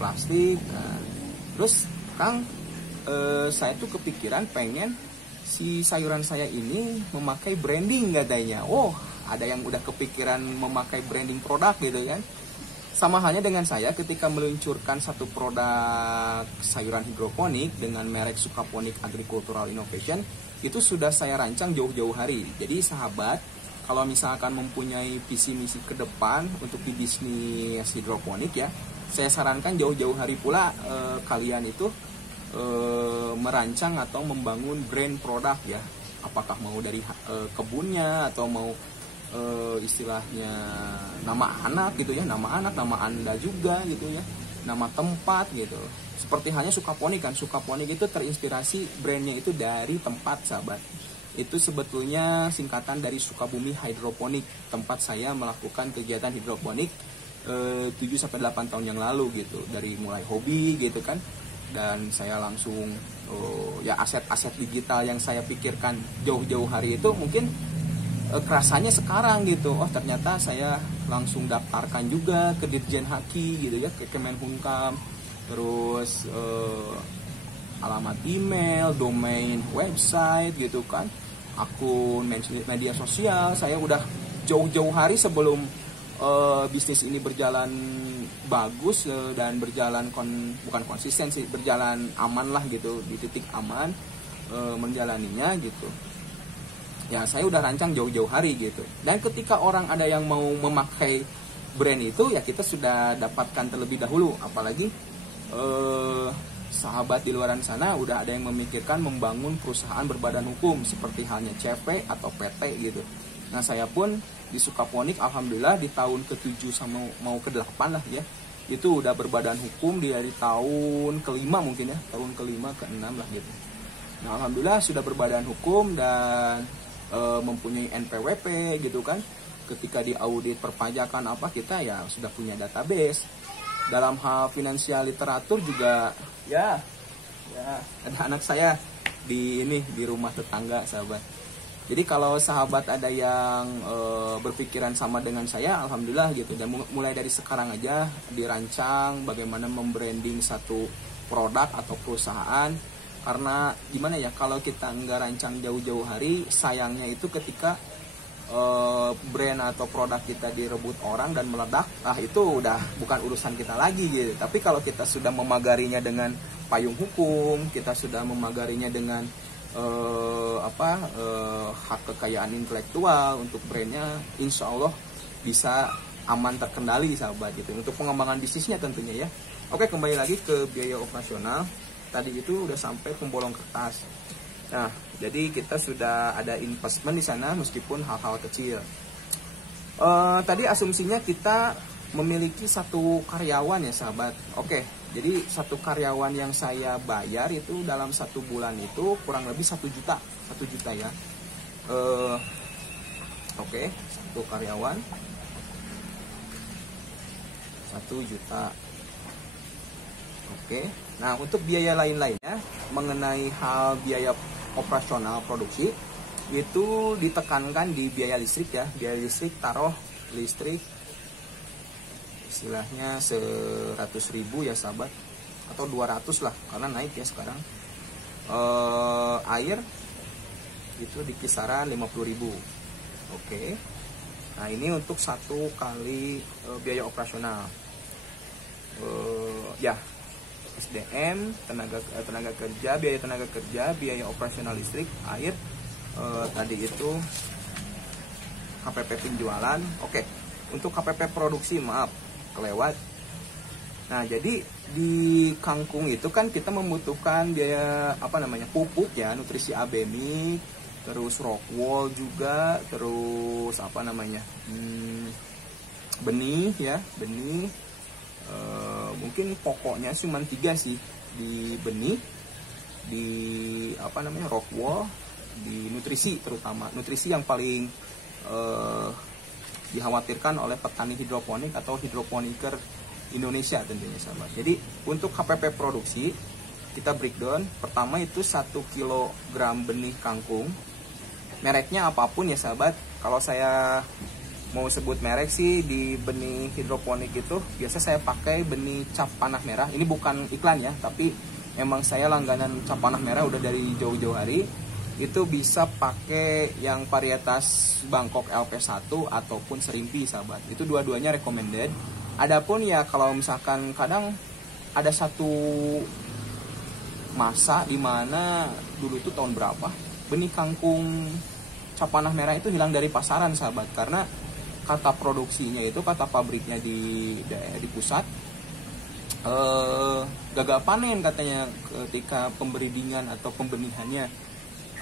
plastik. Nah, terus Kang, saya tuh kepikiran pengen si sayuran saya ini memakai branding katanya. Oh, ada yang udah kepikiran memakai branding produk gitu kan. Sama halnya dengan saya ketika meluncurkan satu produk sayuran hidroponik dengan merek Sukaponik Agricultural Innovation, itu sudah saya rancang jauh-jauh hari. Jadi sahabat, kalau misalkan mempunyai visi misi ke depan untuk di bisnis hidroponik ya, saya sarankan jauh-jauh hari pula kalian itu merancang atau membangun brand produk ya. Apakah mau dari kebunnya atau mau istilahnya nama anak gitu ya, nama anak, nama Anda juga gitu ya, nama tempat gitu. Seperti halnya Sukaponik kan, Sukaponik itu terinspirasi brandnya itu dari tempat sahabat. Itu sebetulnya singkatan dari Sukabumi Hydroponic, tempat saya melakukan kegiatan hidroponik 7-8 tahun yang lalu gitu. Dari mulai hobi gitu kan, dan saya langsung ya aset-aset digital yang saya pikirkan jauh-jauh hari itu mungkin kerasanya sekarang gitu. Oh, ternyata saya langsung daftarkan juga ke Dirjen Haki gitu ya, ke Kemenhumkam, terus alamat email, domain website gitu kan, akun media sosial. Saya udah jauh-jauh hari sebelum bisnis ini berjalan bagus dan berjalan bukan konsisten sih, berjalan aman lah gitu, di titik aman menjalaninya gitu. Ya, saya udah rancang jauh-jauh hari gitu. Dan ketika orang ada yang mau memakai brand itu, ya kita sudah dapatkan terlebih dahulu. Apalagi sahabat di luar sana udah ada yang memikirkan membangun perusahaan berbadan hukum seperti halnya CV atau PT gitu. Nah, saya pun di Sukaponik alhamdulillah di tahun ke-7 sama mau ke-8 lah ya, itu udah berbadan hukum dari tahun kelima mungkin ya, tahun kelima keenam lah gitu. Nah alhamdulillah sudah berbadan hukum dan mempunyai NPWP gitu kan. Ketika di audit perpajakan apa, kita ya sudah punya database. Dalam hal finansial literatur juga ya ada anak saya di rumah tetangga sahabat. Jadi kalau sahabat ada yang berpikiran sama dengan saya, alhamdulillah gitu. Dan mulai dari sekarang aja dirancang bagaimana membranding satu produk atau perusahaan. Karena gimana ya, kalau kita nggak rancang jauh-jauh hari, sayangnya itu ketika brand atau produk kita direbut orang dan meledak, itu udah bukan urusan kita lagi gitu. Tapi kalau kita sudah memagarinya dengan payung hukum, kita sudah memagarinya dengan hak kekayaan intelektual untuk brandnya, insya Allah bisa aman terkendali sahabat gitu. Untuk pengembangan bisnisnya tentunya ya. Oke, kembali lagi ke biaya operasional. Tadi itu udah sampai pembolong kertas. Nah, jadi kita sudah ada investment di sana meskipun hal-hal kecil. Tadi asumsinya kita memiliki satu karyawan ya sahabat. Oke, jadi satu karyawan yang saya bayar itu dalam satu bulan itu kurang lebih 1 juta ya. Oke, satu karyawan 1 juta. Oke, nah untuk biaya lain-lainnya mengenai hal biaya operasional produksi itu ditekankan di biaya listrik ya. Biaya listrik, taruh listrik istilahnya 100.000 ya sahabat, atau 200 lah karena naik ya sekarang. Air itu di kisaran 50.000. Oke, nah ini untuk satu kali biaya operasional. Ya, SDM, tenaga kerja, biaya tenaga kerja, biaya operasional listrik, air, tadi itu KPP penjualan. Oke, untuk KPP produksi maaf kelewat. Nah, jadi di kangkung itu kan kita membutuhkan biaya pupuk ya, nutrisi abemi, terus rockwool juga, terus benih ya, benih. Mungkin pokoknya cuma 3 sih, di benih, di rockwool, di nutrisi, terutama nutrisi yang paling dikhawatirkan oleh petani hidroponik atau hidroponiker Indonesia tentunya sahabat. Jadi untuk KPP produksi kita breakdown. Pertama itu 1 kilogram benih kangkung, mereknya apapun ya sahabat. Kalau saya mau sebut merek sih, di benih hidroponik itu biasa saya pakai benih cap panah merah. Ini bukan iklan ya, tapi emang saya langganan cap panah merah udah dari jauh-jauh hari. Itu bisa pakai yang varietas Bangkok LP1 ataupun Serimpi sahabat. Itu dua-duanya recommended. Adapun ya kalau misalkan kadang ada satu masa dimana dulu itu tahun berapa, benih kangkung cap panah merah itu hilang dari pasaran sahabat, karena kata produksinya itu, kata pabriknya di pusat gagal panen katanya ketika pembreedingan atau pembenihannya.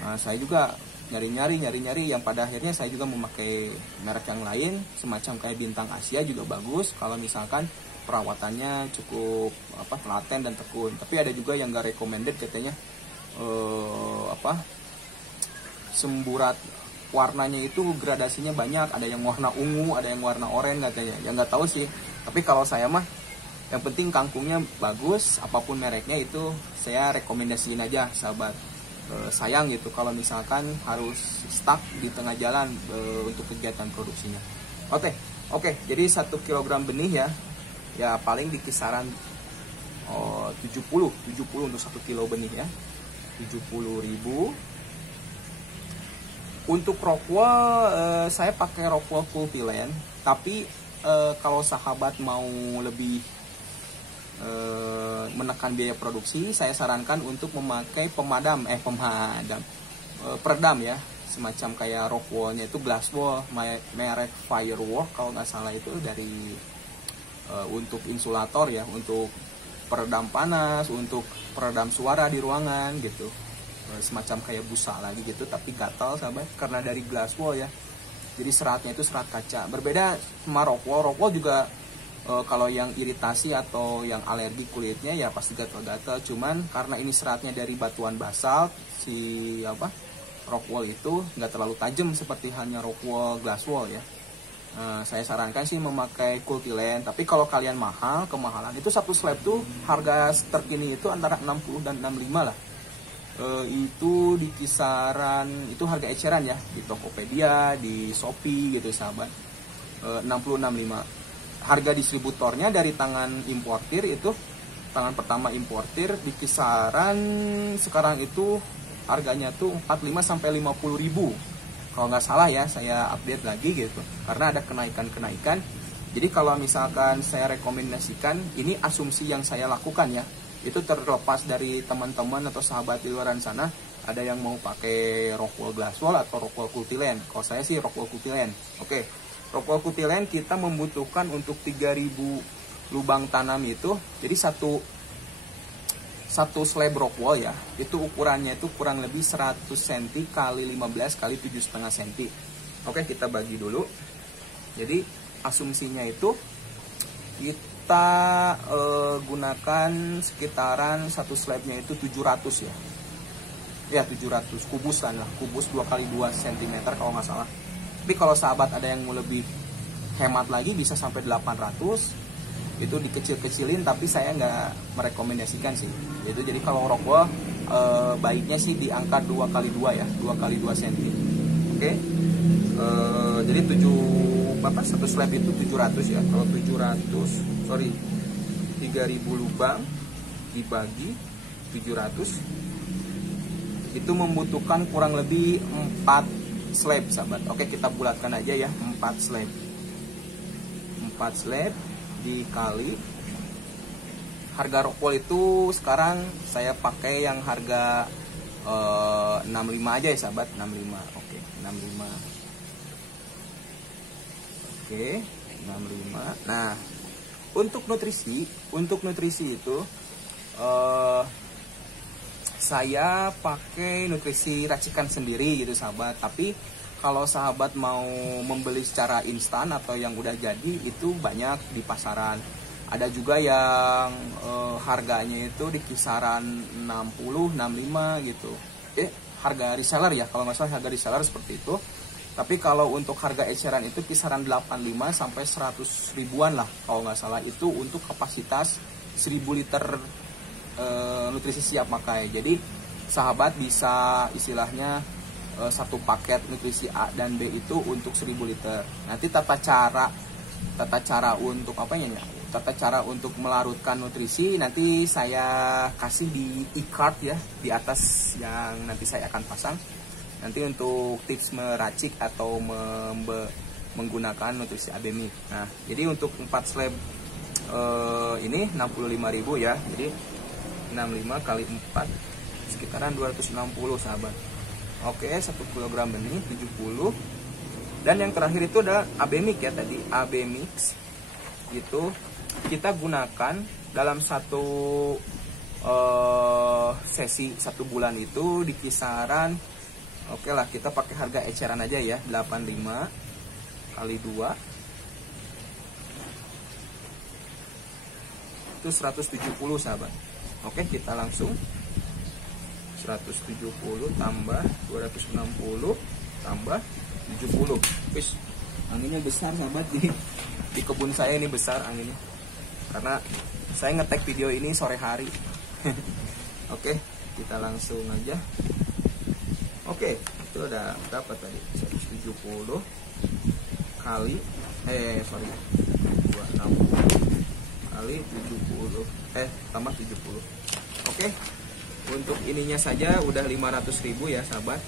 Nah, saya juga nyari-nyari yang pada akhirnya saya juga memakai merek yang lain semacam kayak Bintang Asia juga bagus kalau misalkan perawatannya cukup telaten dan tekun. Tapi ada juga yang gak recommended katanya semburat warnanya itu gradasinya banyak, ada yang warna ungu, ada yang warna oranye katanya. Ya nggak tahu sih. Tapi kalau saya mah yang penting kangkungnya bagus, apapun mereknya itu saya rekomendasiin aja sahabat. Sayang gitu kalau misalkan harus stuck di tengah jalan untuk kegiatan produksinya. Oke, jadi 1 kilogram benih ya paling di kisaran 70 untuk 1 kilo benih ya, 70.000. Untuk rockwool saya pakai rockwool Cultiland, tapi kalau sahabat mau lebih menekan biaya produksi, saya sarankan untuk memakai peredam ya, semacam kayak rockwoolnya itu glasswool merek Firewall kalau nggak salah, itu dari untuk insulator ya, untuk peredam panas, untuk peredam suara di ruangan gitu, semacam kayak busa lagi gitu tapi gatal sahabat karena dari glasswool ya. Jadi seratnya itu serat kaca, berbeda sama rockwool juga Kalau yang iritasi atau yang alergi kulitnya ya pasti gatal-gatal. Cuman karena ini seratnya dari batuan basalt, si rock wool itu nggak terlalu tajam seperti halnya rock wool, glass wool ya. Saya sarankan sih memakai Cultiland. Tapi kalau kalian kemahalan itu satu slab tuh harga terkini itu antara 60 dan 65 lah. Itu di kisaran, itu harga eceran ya, di Tokopedia, di Shopee gitu sahabat, 60-65. Harga distributornya dari tangan importir itu, tangan pertama importir di kisaran sekarang itu harganya tuh 45 sampai 50 ribu kalau nggak salah ya, saya update lagi gitu karena ada kenaikan. Jadi kalau misalkan saya rekomendasikan, ini asumsi yang saya lakukan ya, itu terlepas dari teman-teman atau sahabat di luar sana ada yang mau pakai rock wool glass wool atau rock wool Cultiland. Kalau saya sih rock wool Cultiland. Oke. Rock wool Cultiland kita membutuhkan untuk 3000 lubang tanam itu, jadi satu slab rock wool ya, itu ukurannya itu kurang lebih 100 cm kali 15 kali 7,5 cm. Oke, kita bagi dulu. Jadi asumsinya itu kita gunakan sekitaran satu slabnya itu 700 ya. Ya 700 kubusan lah, kubus 2 kali 2 cm kalau nggak salah. Tapi kalau sahabat ada yang mau lebih hemat lagi bisa sampai 800, itu dikecil-kecilin, tapi saya nggak merekomendasikan sih. Itu jadi kalau rock wool baiknya sih di angka 2 kali 2 ya, 2 kali 2 cm. Oke. Jadi satu slab itu 700 ya. Kalau 3000 lubang dibagi 700 itu membutuhkan kurang lebih 4 slab sahabat. Oke, kita bulatkan aja ya, 4 slab dikali harga rock wool itu sekarang saya pakai yang harga 65 aja ya sahabat, 65. Oke, 65. Oke, 65. Nah, untuk nutrisi itu saya pakai nutrisi racikan sendiri gitu sahabat. Tapi kalau sahabat mau membeli secara instan atau yang udah jadi, itu banyak di pasaran. Ada juga yang harganya itu di kisaran 60, 65 gitu. Harga reseller ya, kalau nggak salah harga reseller seperti itu. Tapi kalau untuk harga eceran itu kisaran 85 sampai 100 ribuan lah kalau nggak salah, itu untuk kapasitas 1000 liter nutrisi siap pakai. Jadi sahabat bisa istilahnya satu paket nutrisi A dan B itu untuk 1000 liter. Nanti tata cara untuk tata cara untuk melarutkan nutrisi nanti saya kasih di e-card ya, di atas yang nanti saya akan pasang. Nanti untuk tips meracik atau menggunakan nutrisi ABMI. Nah, jadi untuk 4 slab ini 65.000 ya. Jadi 65 kali 4 sekitaran 260 sahabat. Oke, 1 kg benih 70. Dan yang terakhir itu adalah ABMix ya tadi. ABMix itu kita gunakan dalam satu sesi 1 bulan itu di kisaran, oke lah kita pakai harga eceran aja ya, 85 kali 2 itu 170 sahabat. Oke, kita langsung 170 tambah 260 tambah 70. Wis, anginnya besar sahabat, di kebun saya ini besar anginnya. Karena saya ngetek video ini sore hari. Oke, kita langsung aja. Oke, itu udah berapa tadi? 170 kali 260 kali 70 tambah 70. Oke. Untuk ininya saja udah 500.000 ya sahabat.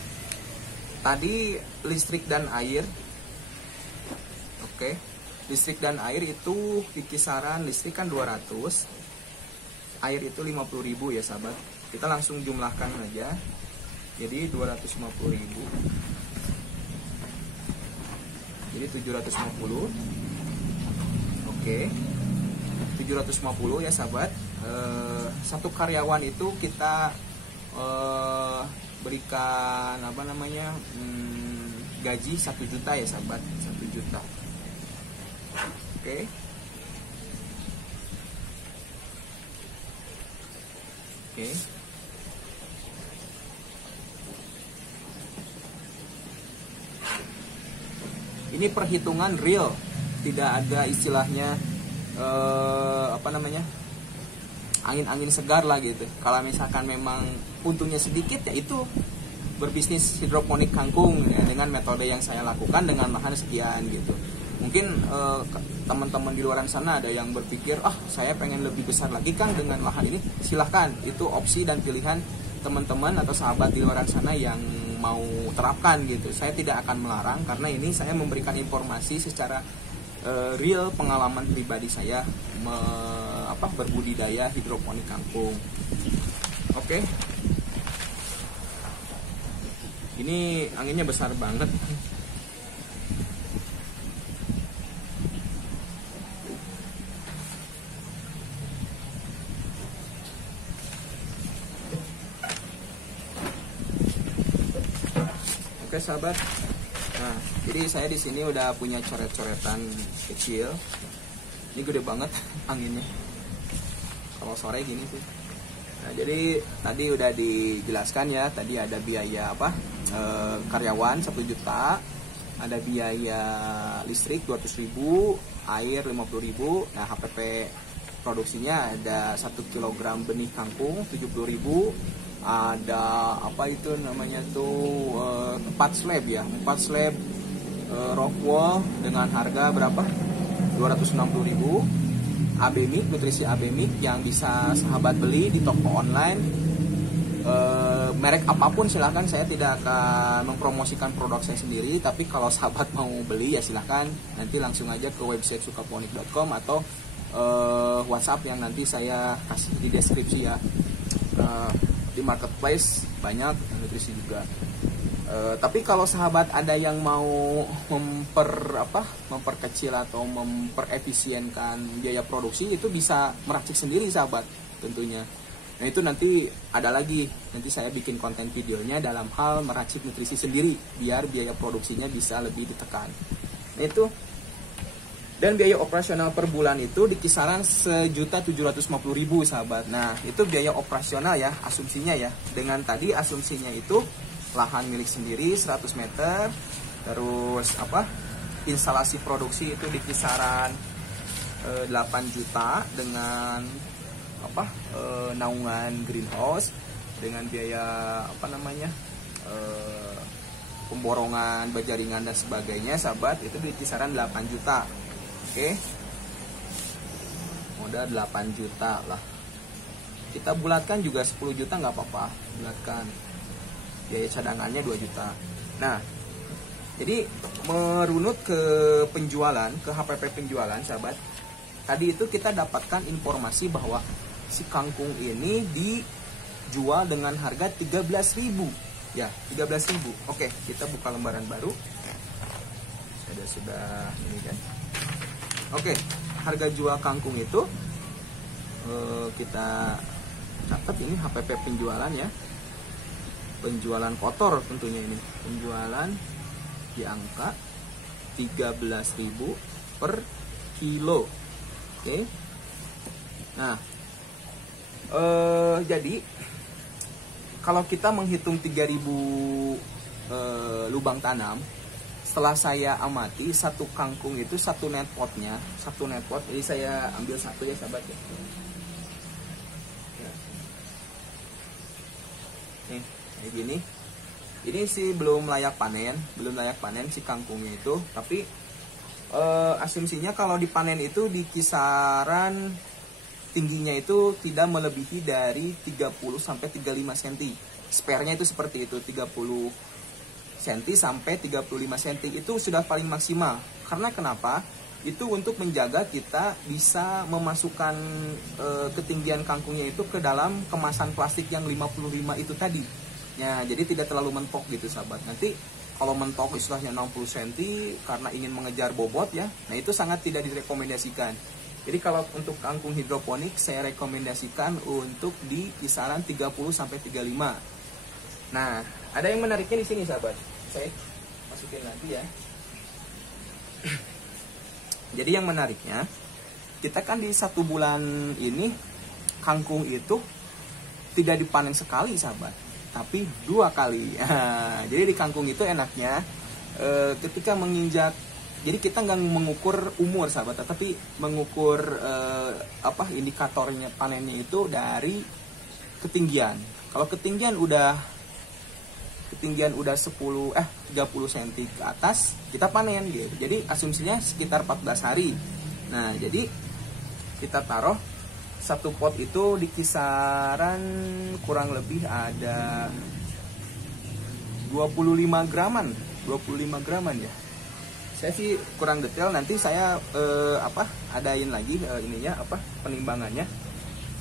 Tadi listrik dan air. Oke. Listrik dan air itu di kisaran, listrik kan 200, air itu 50.000 ya sahabat. Kita langsung jumlahkan aja. Jadi 250.000. Jadi 750. Oke. 750 ya sahabat. Satu karyawan itu kita berikan gaji 1 juta ya sahabat, 1 juta. Oke. Oke. Ini perhitungan real, tidak ada istilahnya angin-angin segar lah gitu. Kalau misalkan memang untungnya sedikit, ya itu berbisnis hidroponik kangkung ya, dengan metode yang saya lakukan dengan lahan sekian gitu. Mungkin teman-teman di luar sana ada yang berpikir, saya pengen lebih besar lagi Kang dengan lahan ini. Silahkan, itu opsi dan pilihan teman-teman atau sahabat di luar sana yang mau terapkan gitu. Saya tidak akan melarang, karena ini saya memberikan informasi secara real pengalaman pribadi saya berbudidaya hidroponik kangkung. Oke. Ini anginnya besar banget. Oke sahabat, nah jadi saya di sini udah punya coret-coretan kecil. Ini gede banget anginnya. Kalau sore gini sih. Nah jadi tadi udah dijelaskan ya, tadi ada biaya karyawan 1 juta, ada biaya listrik 200.000, air 50.000. Nah HPP produksinya ada 1 kg benih kangkung 70.000. Ada 4 slab ya, 4 slab rock wall dengan harga berapa? 260.000. Abemik, nutrisi Abemik yang bisa sahabat beli di toko online. Merek apapun silahkan, saya tidak akan mempromosikan produk saya sendiri, tapi kalau sahabat mau beli ya silahkan, nanti langsung aja ke website sukaponik.com atau WhatsApp yang nanti saya kasih di deskripsi ya. Di marketplace banyak nutrisi juga. Tapi kalau sahabat ada yang mau memperkecil atau memperefisienkan biaya produksi, itu bisa meracik sendiri sahabat tentunya. Nah itu nanti ada lagi, nanti saya bikin konten videonya dalam hal meracik nutrisi sendiri biar biaya produksinya bisa lebih ditekan. Nah itu. Dan biaya operasional per bulan itu di kisaran 1.750.000 sahabat. Nah itu biaya operasional ya, asumsinya ya. Dengan tadi asumsinya itu lahan milik sendiri 100 meter. Terus instalasi produksi itu di kisaran 8 juta dengan naungan greenhouse, dengan biaya pemborongan, bajaringan dan sebagainya sahabat, itu di kisaran 8 juta. Oke, modal 8 juta lah. Kita bulatkan juga 10 juta nggak apa-apa, bulatkan. Biaya cadangannya 2 juta. Nah, jadi merunut ke penjualan, ke HPP penjualan sahabat. Tadi itu kita dapatkan informasi bahwa si kangkung ini dijual dengan harga 13.000. Ya, 13.000. Oke, kita buka lembaran baru. Sudah ini kan. Oke, harga jual kangkung itu kita catat ini HPP penjualan ya. Penjualan kotor tentunya ini. Penjualan di angka 13.000 per kilo. Oke. Nah, jadi kalau kita menghitung 3.000 lubang tanam, setelah saya amati satu kangkung itu satu net potnya, jadi saya ambil satu ya sahabat ya. Nih, kayak gini. Ini sih belum layak panen si kangkungnya itu, tapi asumsinya kalau dipanen itu di kisaran tingginya itu tidak melebihi dari 30 sampai 35 cm. Spare-nya itu seperti itu, 30 cm sampai 35 cm itu sudah paling maksimal. Karena kenapa? Itu untuk menjaga kita bisa memasukkan ketinggian kangkungnya itu ke dalam kemasan plastik yang 55 itu tadi. Ya, jadi tidak terlalu mentok gitu sahabat. Nanti kalau mentok istilahnya 60 cm karena ingin mengejar bobot ya, nah itu sangat tidak direkomendasikan. Jadi kalau untuk kangkung hidroponik saya rekomendasikan untuk di kisaran 30 sampai 35. Nah, ada yang menariknya di sini sahabat. Saya masukin nanti ya. Jadi yang menariknya, kita kan di 1 bulan ini kangkung itu tidak dipanen sekali sahabat, tapi 2 kali. Jadi di kangkung itu enaknya ketika menginjak, jadi kita nggak mengukur umur sahabat, tapi mengukur indikatornya panennya itu dari ketinggian. Kalau ketinggian udah 30 cm ke atas, kita panen gitu. Jadi asumsinya sekitar 14 hari. Nah, jadi kita taruh satu pot itu di kisaran kurang lebih ada 25 graman ya. Saya sih kurang detail, nanti saya adain lagi penimbangannya.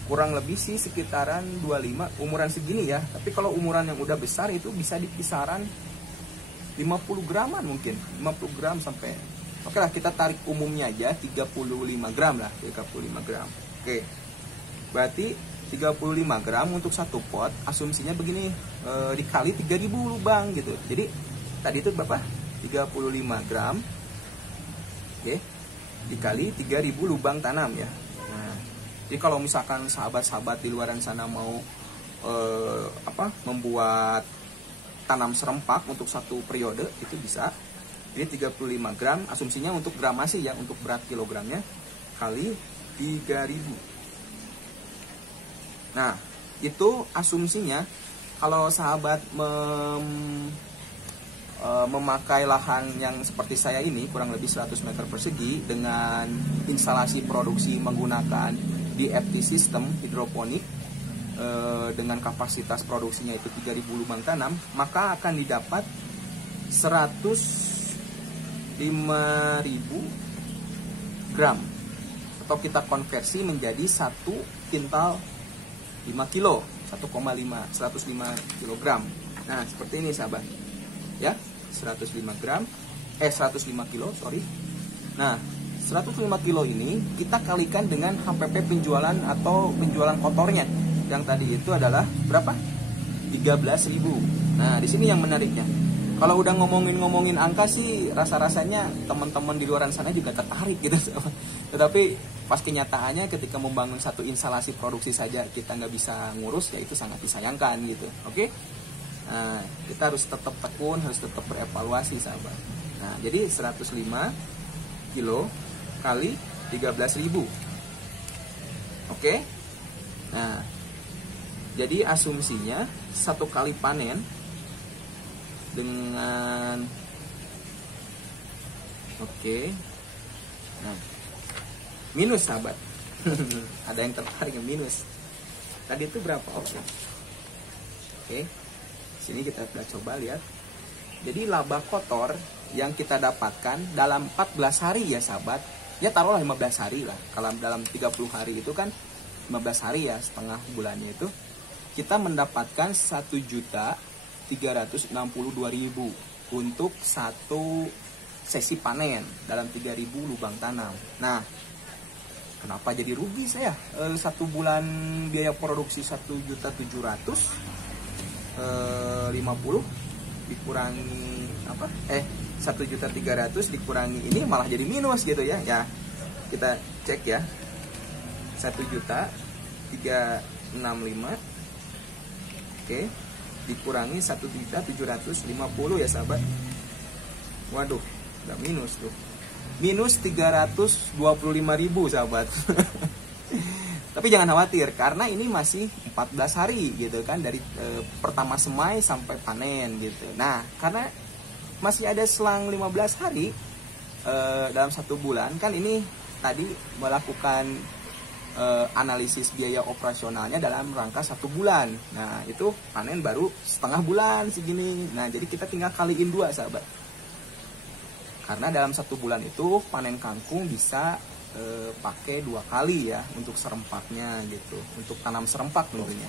Kurang lebih sih sekitaran 25 umuran segini ya. Tapi kalau umuran yang udah besar itu bisa di kisaran 50 graman mungkin, 50 gram sampai. Oke lah, kita tarik umumnya aja 35 gram lah, 35 gram. Oke. Berarti 35 gram untuk satu pot, asumsinya begini, dikali 3000 lubang gitu. Jadi tadi itu berapa? 35 gram. Oke. Dikali 3000 lubang tanam ya. Nah, jadi kalau misalkan sahabat-sahabat di luaran sana mau membuat tanam serempak untuk satu periode, itu bisa. Jadi 35 gram, asumsinya untuk gramasi ya, untuk berat kilogramnya, kali 3000. Nah, itu asumsinya kalau sahabat memakai lahan yang seperti saya ini, kurang lebih 100 meter persegi, dengan instalasi produksi menggunakan DFT system hidroponik, dengan kapasitas produksinya itu 3000 lubang tanam, maka akan didapat 105.000 gram, atau kita konversi menjadi 1 kintal 5 kilo, 105 kilogram. Nah, seperti ini sahabat ya, 105 kilo, sorry. Nah, 105 kilo ini kita kalikan dengan HPP penjualan atau penjualan kotornya, yang tadi itu adalah berapa? 13.000. Nah, di sini yang menariknya, kalau udah ngomongin angka sih, rasa-rasanya teman-teman di luaran sana juga tertarik gitu. Tetapi pas kenyataannya ketika membangun satu instalasi produksi saja kita nggak bisa ngurus, ya itu sangat disayangkan gitu. Oke? Nah, kita harus tetap tekun, harus tetap berevaluasi sahabat. Nah, jadi 105 kilo kali 13.000. Oke? Nah, jadi asumsinya satu kali panen dengan nah, minus sahabat. Ada yang tertarik yang minus. Tadi itu berapa? Oke. Sini kita coba lihat. Jadi laba kotor yang kita dapatkan dalam 14 hari ya sahabat. Ya taruhlah 15 hari lah. Kalau dalam 30 hari itu kan 15 hari ya, setengah bulannya itu kita mendapatkan 1.362.000 untuk satu sesi panen dalam 3.000 lubang tanam. Nah, kenapa jadi rugi saya? Satu bulan biaya produksi 1.750.000 dikurangi 1.300.000 dikurangi ini malah jadi minus gitu ya. Ya, kita cek ya. 1.365.000 dikurangi 1.750 ya sahabat. Waduh, udah minus tuh. Minus 325.000 sahabat. Tapi jangan khawatir, karena ini masih 14 hari gitu kan, dari pertama semai sampai panen gitu. Nah, karena masih ada selang 15 hari dalam satu bulan kan, ini tadi melakukan analisis biaya operasionalnya dalam rangka 1 bulan. Nah, itu panen baru setengah bulan segini. Nah, jadi kita tinggal kaliin 2 sahabat. Karena dalam 1 bulan itu panen kangkung bisa pakai 2 kali ya untuk serempaknya gitu, untuk tanam serempak tentunya.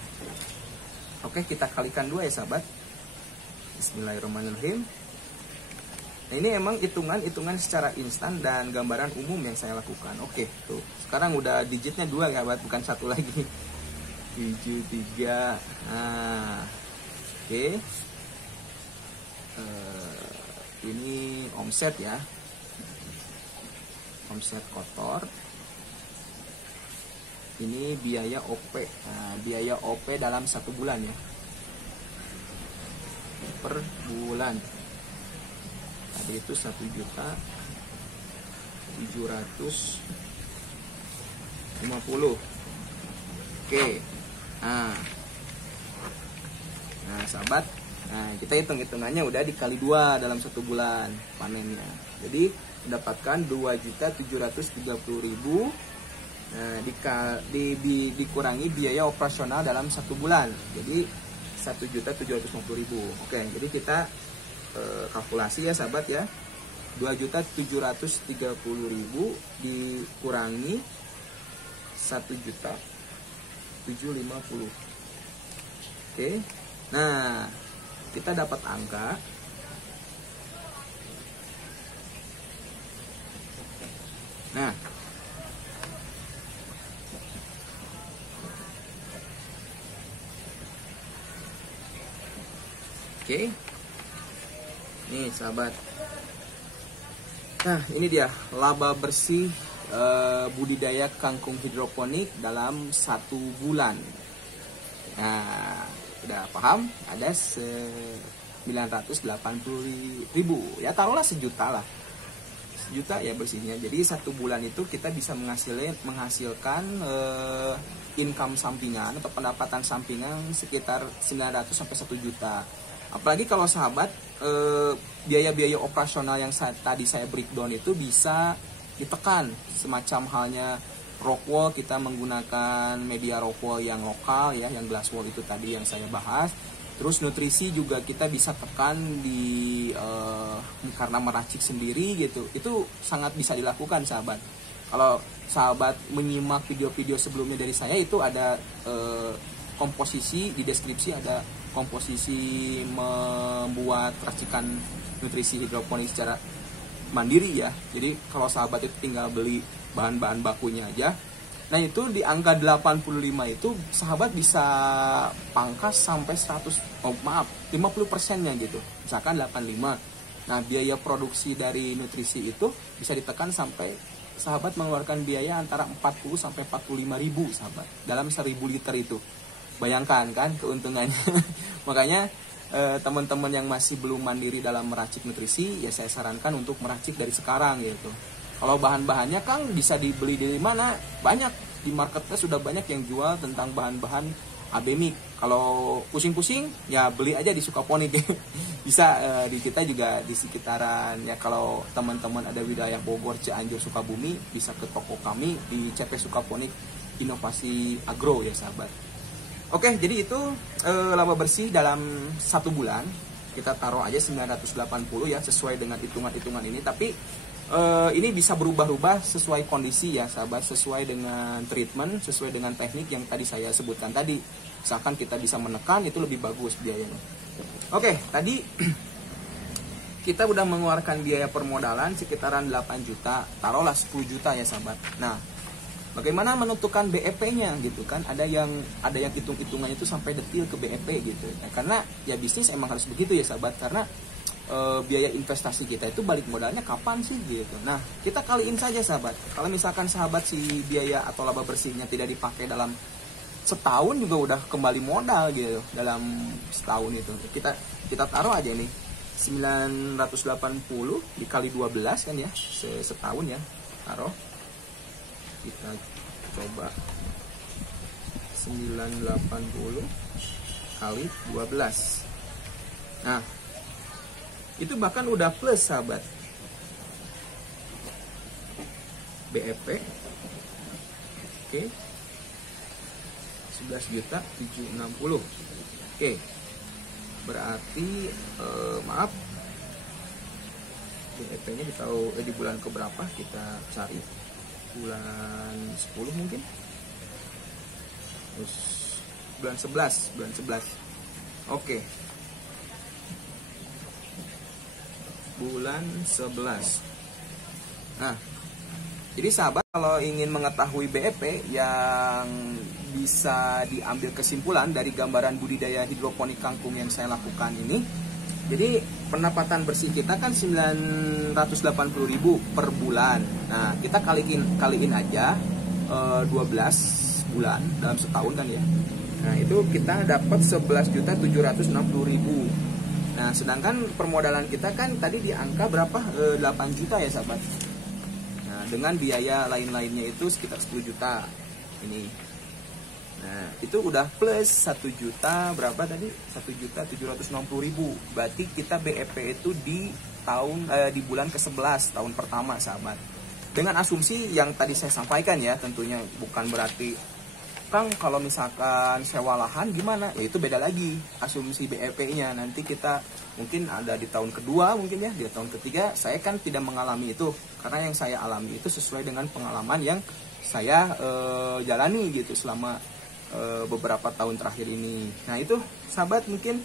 Oke, kita kalikan 2 ya sahabat. Bismillahirrahmanirrahim. Nah, ini emang hitungan secara instan dan gambaran umum yang saya lakukan. Oke, tuh. Sekarang udah digitnya 2 ya, bukan 1 lagi. 73. Nah, oke. Ini omset ya. Omset kotor. Ini biaya OP. Nah, biaya OP dalam 1 bulan ya. Per bulan. Tadi itu 1.750.000. Oke. Nah, sahabat, kita hitung-hitungannya udah dikali 2 dalam 1 bulan panennya. Jadi mendapatkan 2.730.000. Nah, dikurangi biaya operasional dalam 1 bulan. Jadi 1.750.000. Oke, jadi kita kalkulasi ya sahabat ya. 2.730.000 dikurangi 1.750.000. Oke. Nah, kita dapat angka oke. Nih sahabat. Nah, ini dia laba bersih budidaya kangkung hidroponik dalam 1 bulan. Nah, udah paham? Ada 980.000. Ya taruhlah sejuta lah. Sejuta ya bersihnya. Jadi 1 bulan itu kita bisa menghasilkan income sampingan atau pendapatan sampingan sekitar 900 sampai 1 juta. Apalagi kalau sahabat biaya-biaya operasional yang tadi saya breakdown itu bisa ditekan, semacam halnya rock wall, kita menggunakan media rock wall yang lokal ya, yang glass wall itu tadi yang saya bahas. Terus nutrisi juga kita bisa tekan karena meracik sendiri gitu. Itu sangat bisa dilakukan sahabat. Kalau sahabat menyimak video-video sebelumnya dari saya, itu ada komposisi, di deskripsi ada komposisi membuat racikan nutrisi hidroponik secara mandiri ya. Jadi kalau sahabat itu tinggal beli bahan-bahan bakunya aja. Nah, itu di angka 85 itu sahabat bisa pangkas sampai 50%-nya gitu. Misalkan 85. Nah, biaya produksi dari nutrisi itu bisa ditekan sampai sahabat mengeluarkan biaya antara 40 sampai 45 ribu sahabat dalam 1000 liter itu. Bayangkan kan keuntungannya. Makanya teman-teman yang masih belum mandiri dalam meracik nutrisi, ya saya sarankan untuk meracik dari sekarang gitu. Kalau bahan-bahannya Kang bisa dibeli di mana? Banyak, di marketnya sudah banyak yang jual tentang bahan-bahan abemik. Kalau pusing-pusing ya beli aja di Sukaponik. Bisa di kita juga di sekitaran ya, kalau teman-teman ada wilayah Bogor, Cianjur, Sukabumi, bisa ke toko kami di CP Sukaponik Inovasi Agro ya sahabat. Oke, jadi itu laba bersih dalam 1 bulan. Kita taruh aja 980 ya, sesuai dengan hitungan-hitungan ini. Tapi ini bisa berubah-ubah sesuai kondisi ya sahabat, sesuai dengan treatment, sesuai dengan teknik yang tadi saya sebutkan tadi. Misalkan kita bisa menekan, itu lebih bagus biayanya. Oke, tadi kita udah mengeluarkan biaya permodalan sekitaran 8 juta, taruhlah 10 juta ya sahabat. Nah, bagaimana menentukan BEP-nya gitu kan? Ada yang hitung-hitungannya itu sampai detil ke BEP gitu. Nah, karena ya bisnis emang harus begitu ya sahabat, karena biaya investasi kita itu balik modalnya kapan sih gitu. Nah, kita kaliin saja sahabat. Kalau misalkan sahabat si biaya atau laba bersihnya tidak dipakai dalam setahun, juga udah kembali modal gitu dalam setahun itu. Kita taruh aja nih 980 dikali 12 kan ya, setahun ya. Taruh. Kita coba 980 kali 12. Nah, itu bahkan udah plus sahabat. BEP oke, 11.760. Oke, berarti maaf, BEP-nya di bulan keberapa kita cari? Bulan 10 mungkin, terus bulan 11. Oke, bulan 11. Nah, jadi sahabat, kalau ingin mengetahui BEP yang bisa diambil kesimpulan dari gambaran budidaya hidroponik kangkung yang saya lakukan ini, jadi pendapatan bersih kita kan 980.000 per bulan. Nah, kita kaliin aja 12 bulan dalam setahun kan ya. Nah itu kita dapat 11.760.000. Nah sedangkan permodalan kita kan tadi di angka berapa? 8 juta ya sahabat. Nah dengan biaya lain-lainnya itu sekitar 10 juta ini. Nah itu udah plus 1 juta berapa tadi? 1.760.000. Berarti kita BEP itu di bulan ke-11 tahun pertama sahabat. Dengan asumsi yang tadi saya sampaikan ya, tentunya bukan berarti Kang kalau misalkan sewa lahan gimana? Ya itu beda lagi asumsi BEP-nya. Nanti kita mungkin ada di tahun kedua mungkin ya, di tahun ketiga saya kan tidak mengalami itu. Karena yang saya alami itu sesuai dengan pengalaman yang saya jalani gitu selama beberapa tahun terakhir ini. Nah itu sahabat mungkin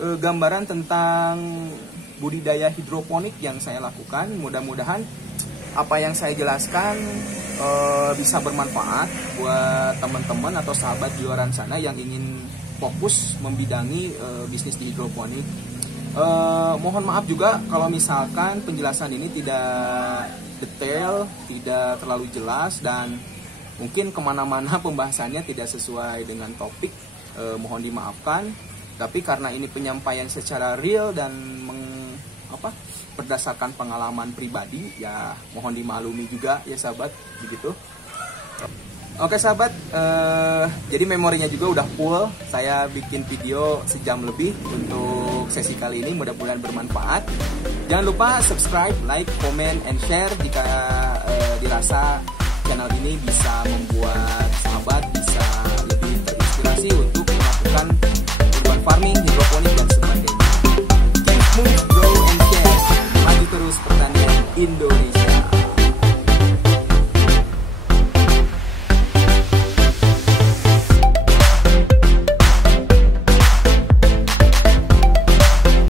gambaran tentang budidaya hidroponik yang saya lakukan. Mudah-mudahan apa yang saya jelaskan bisa bermanfaat buat teman-teman atau sahabat di luar sana yang ingin fokus membidangi bisnis di hidroponik. Mohon maaf juga kalau misalkan penjelasan ini tidak detail, tidak terlalu jelas, dan mungkin kemana-mana pembahasannya tidak sesuai dengan topik. Mohon dimaafkan. Tapi karena ini penyampaian secara real dan berdasarkan pengalaman pribadi, ya mohon dimaklumi juga ya sahabat, begitu. Oke sahabat, jadi memorinya juga udah full. Saya bikin video sejam lebih untuk sesi kali ini, mudah-mudahan bermanfaat. Jangan lupa subscribe, like, comment, and share jika dirasa channel ini bisa membuat sahabat bisa lebih terinspirasi untuk melakukan urban farming, hidroponik, dan sebagainya. Keep move, grow, and share. Maju terus pertanian Indonesia.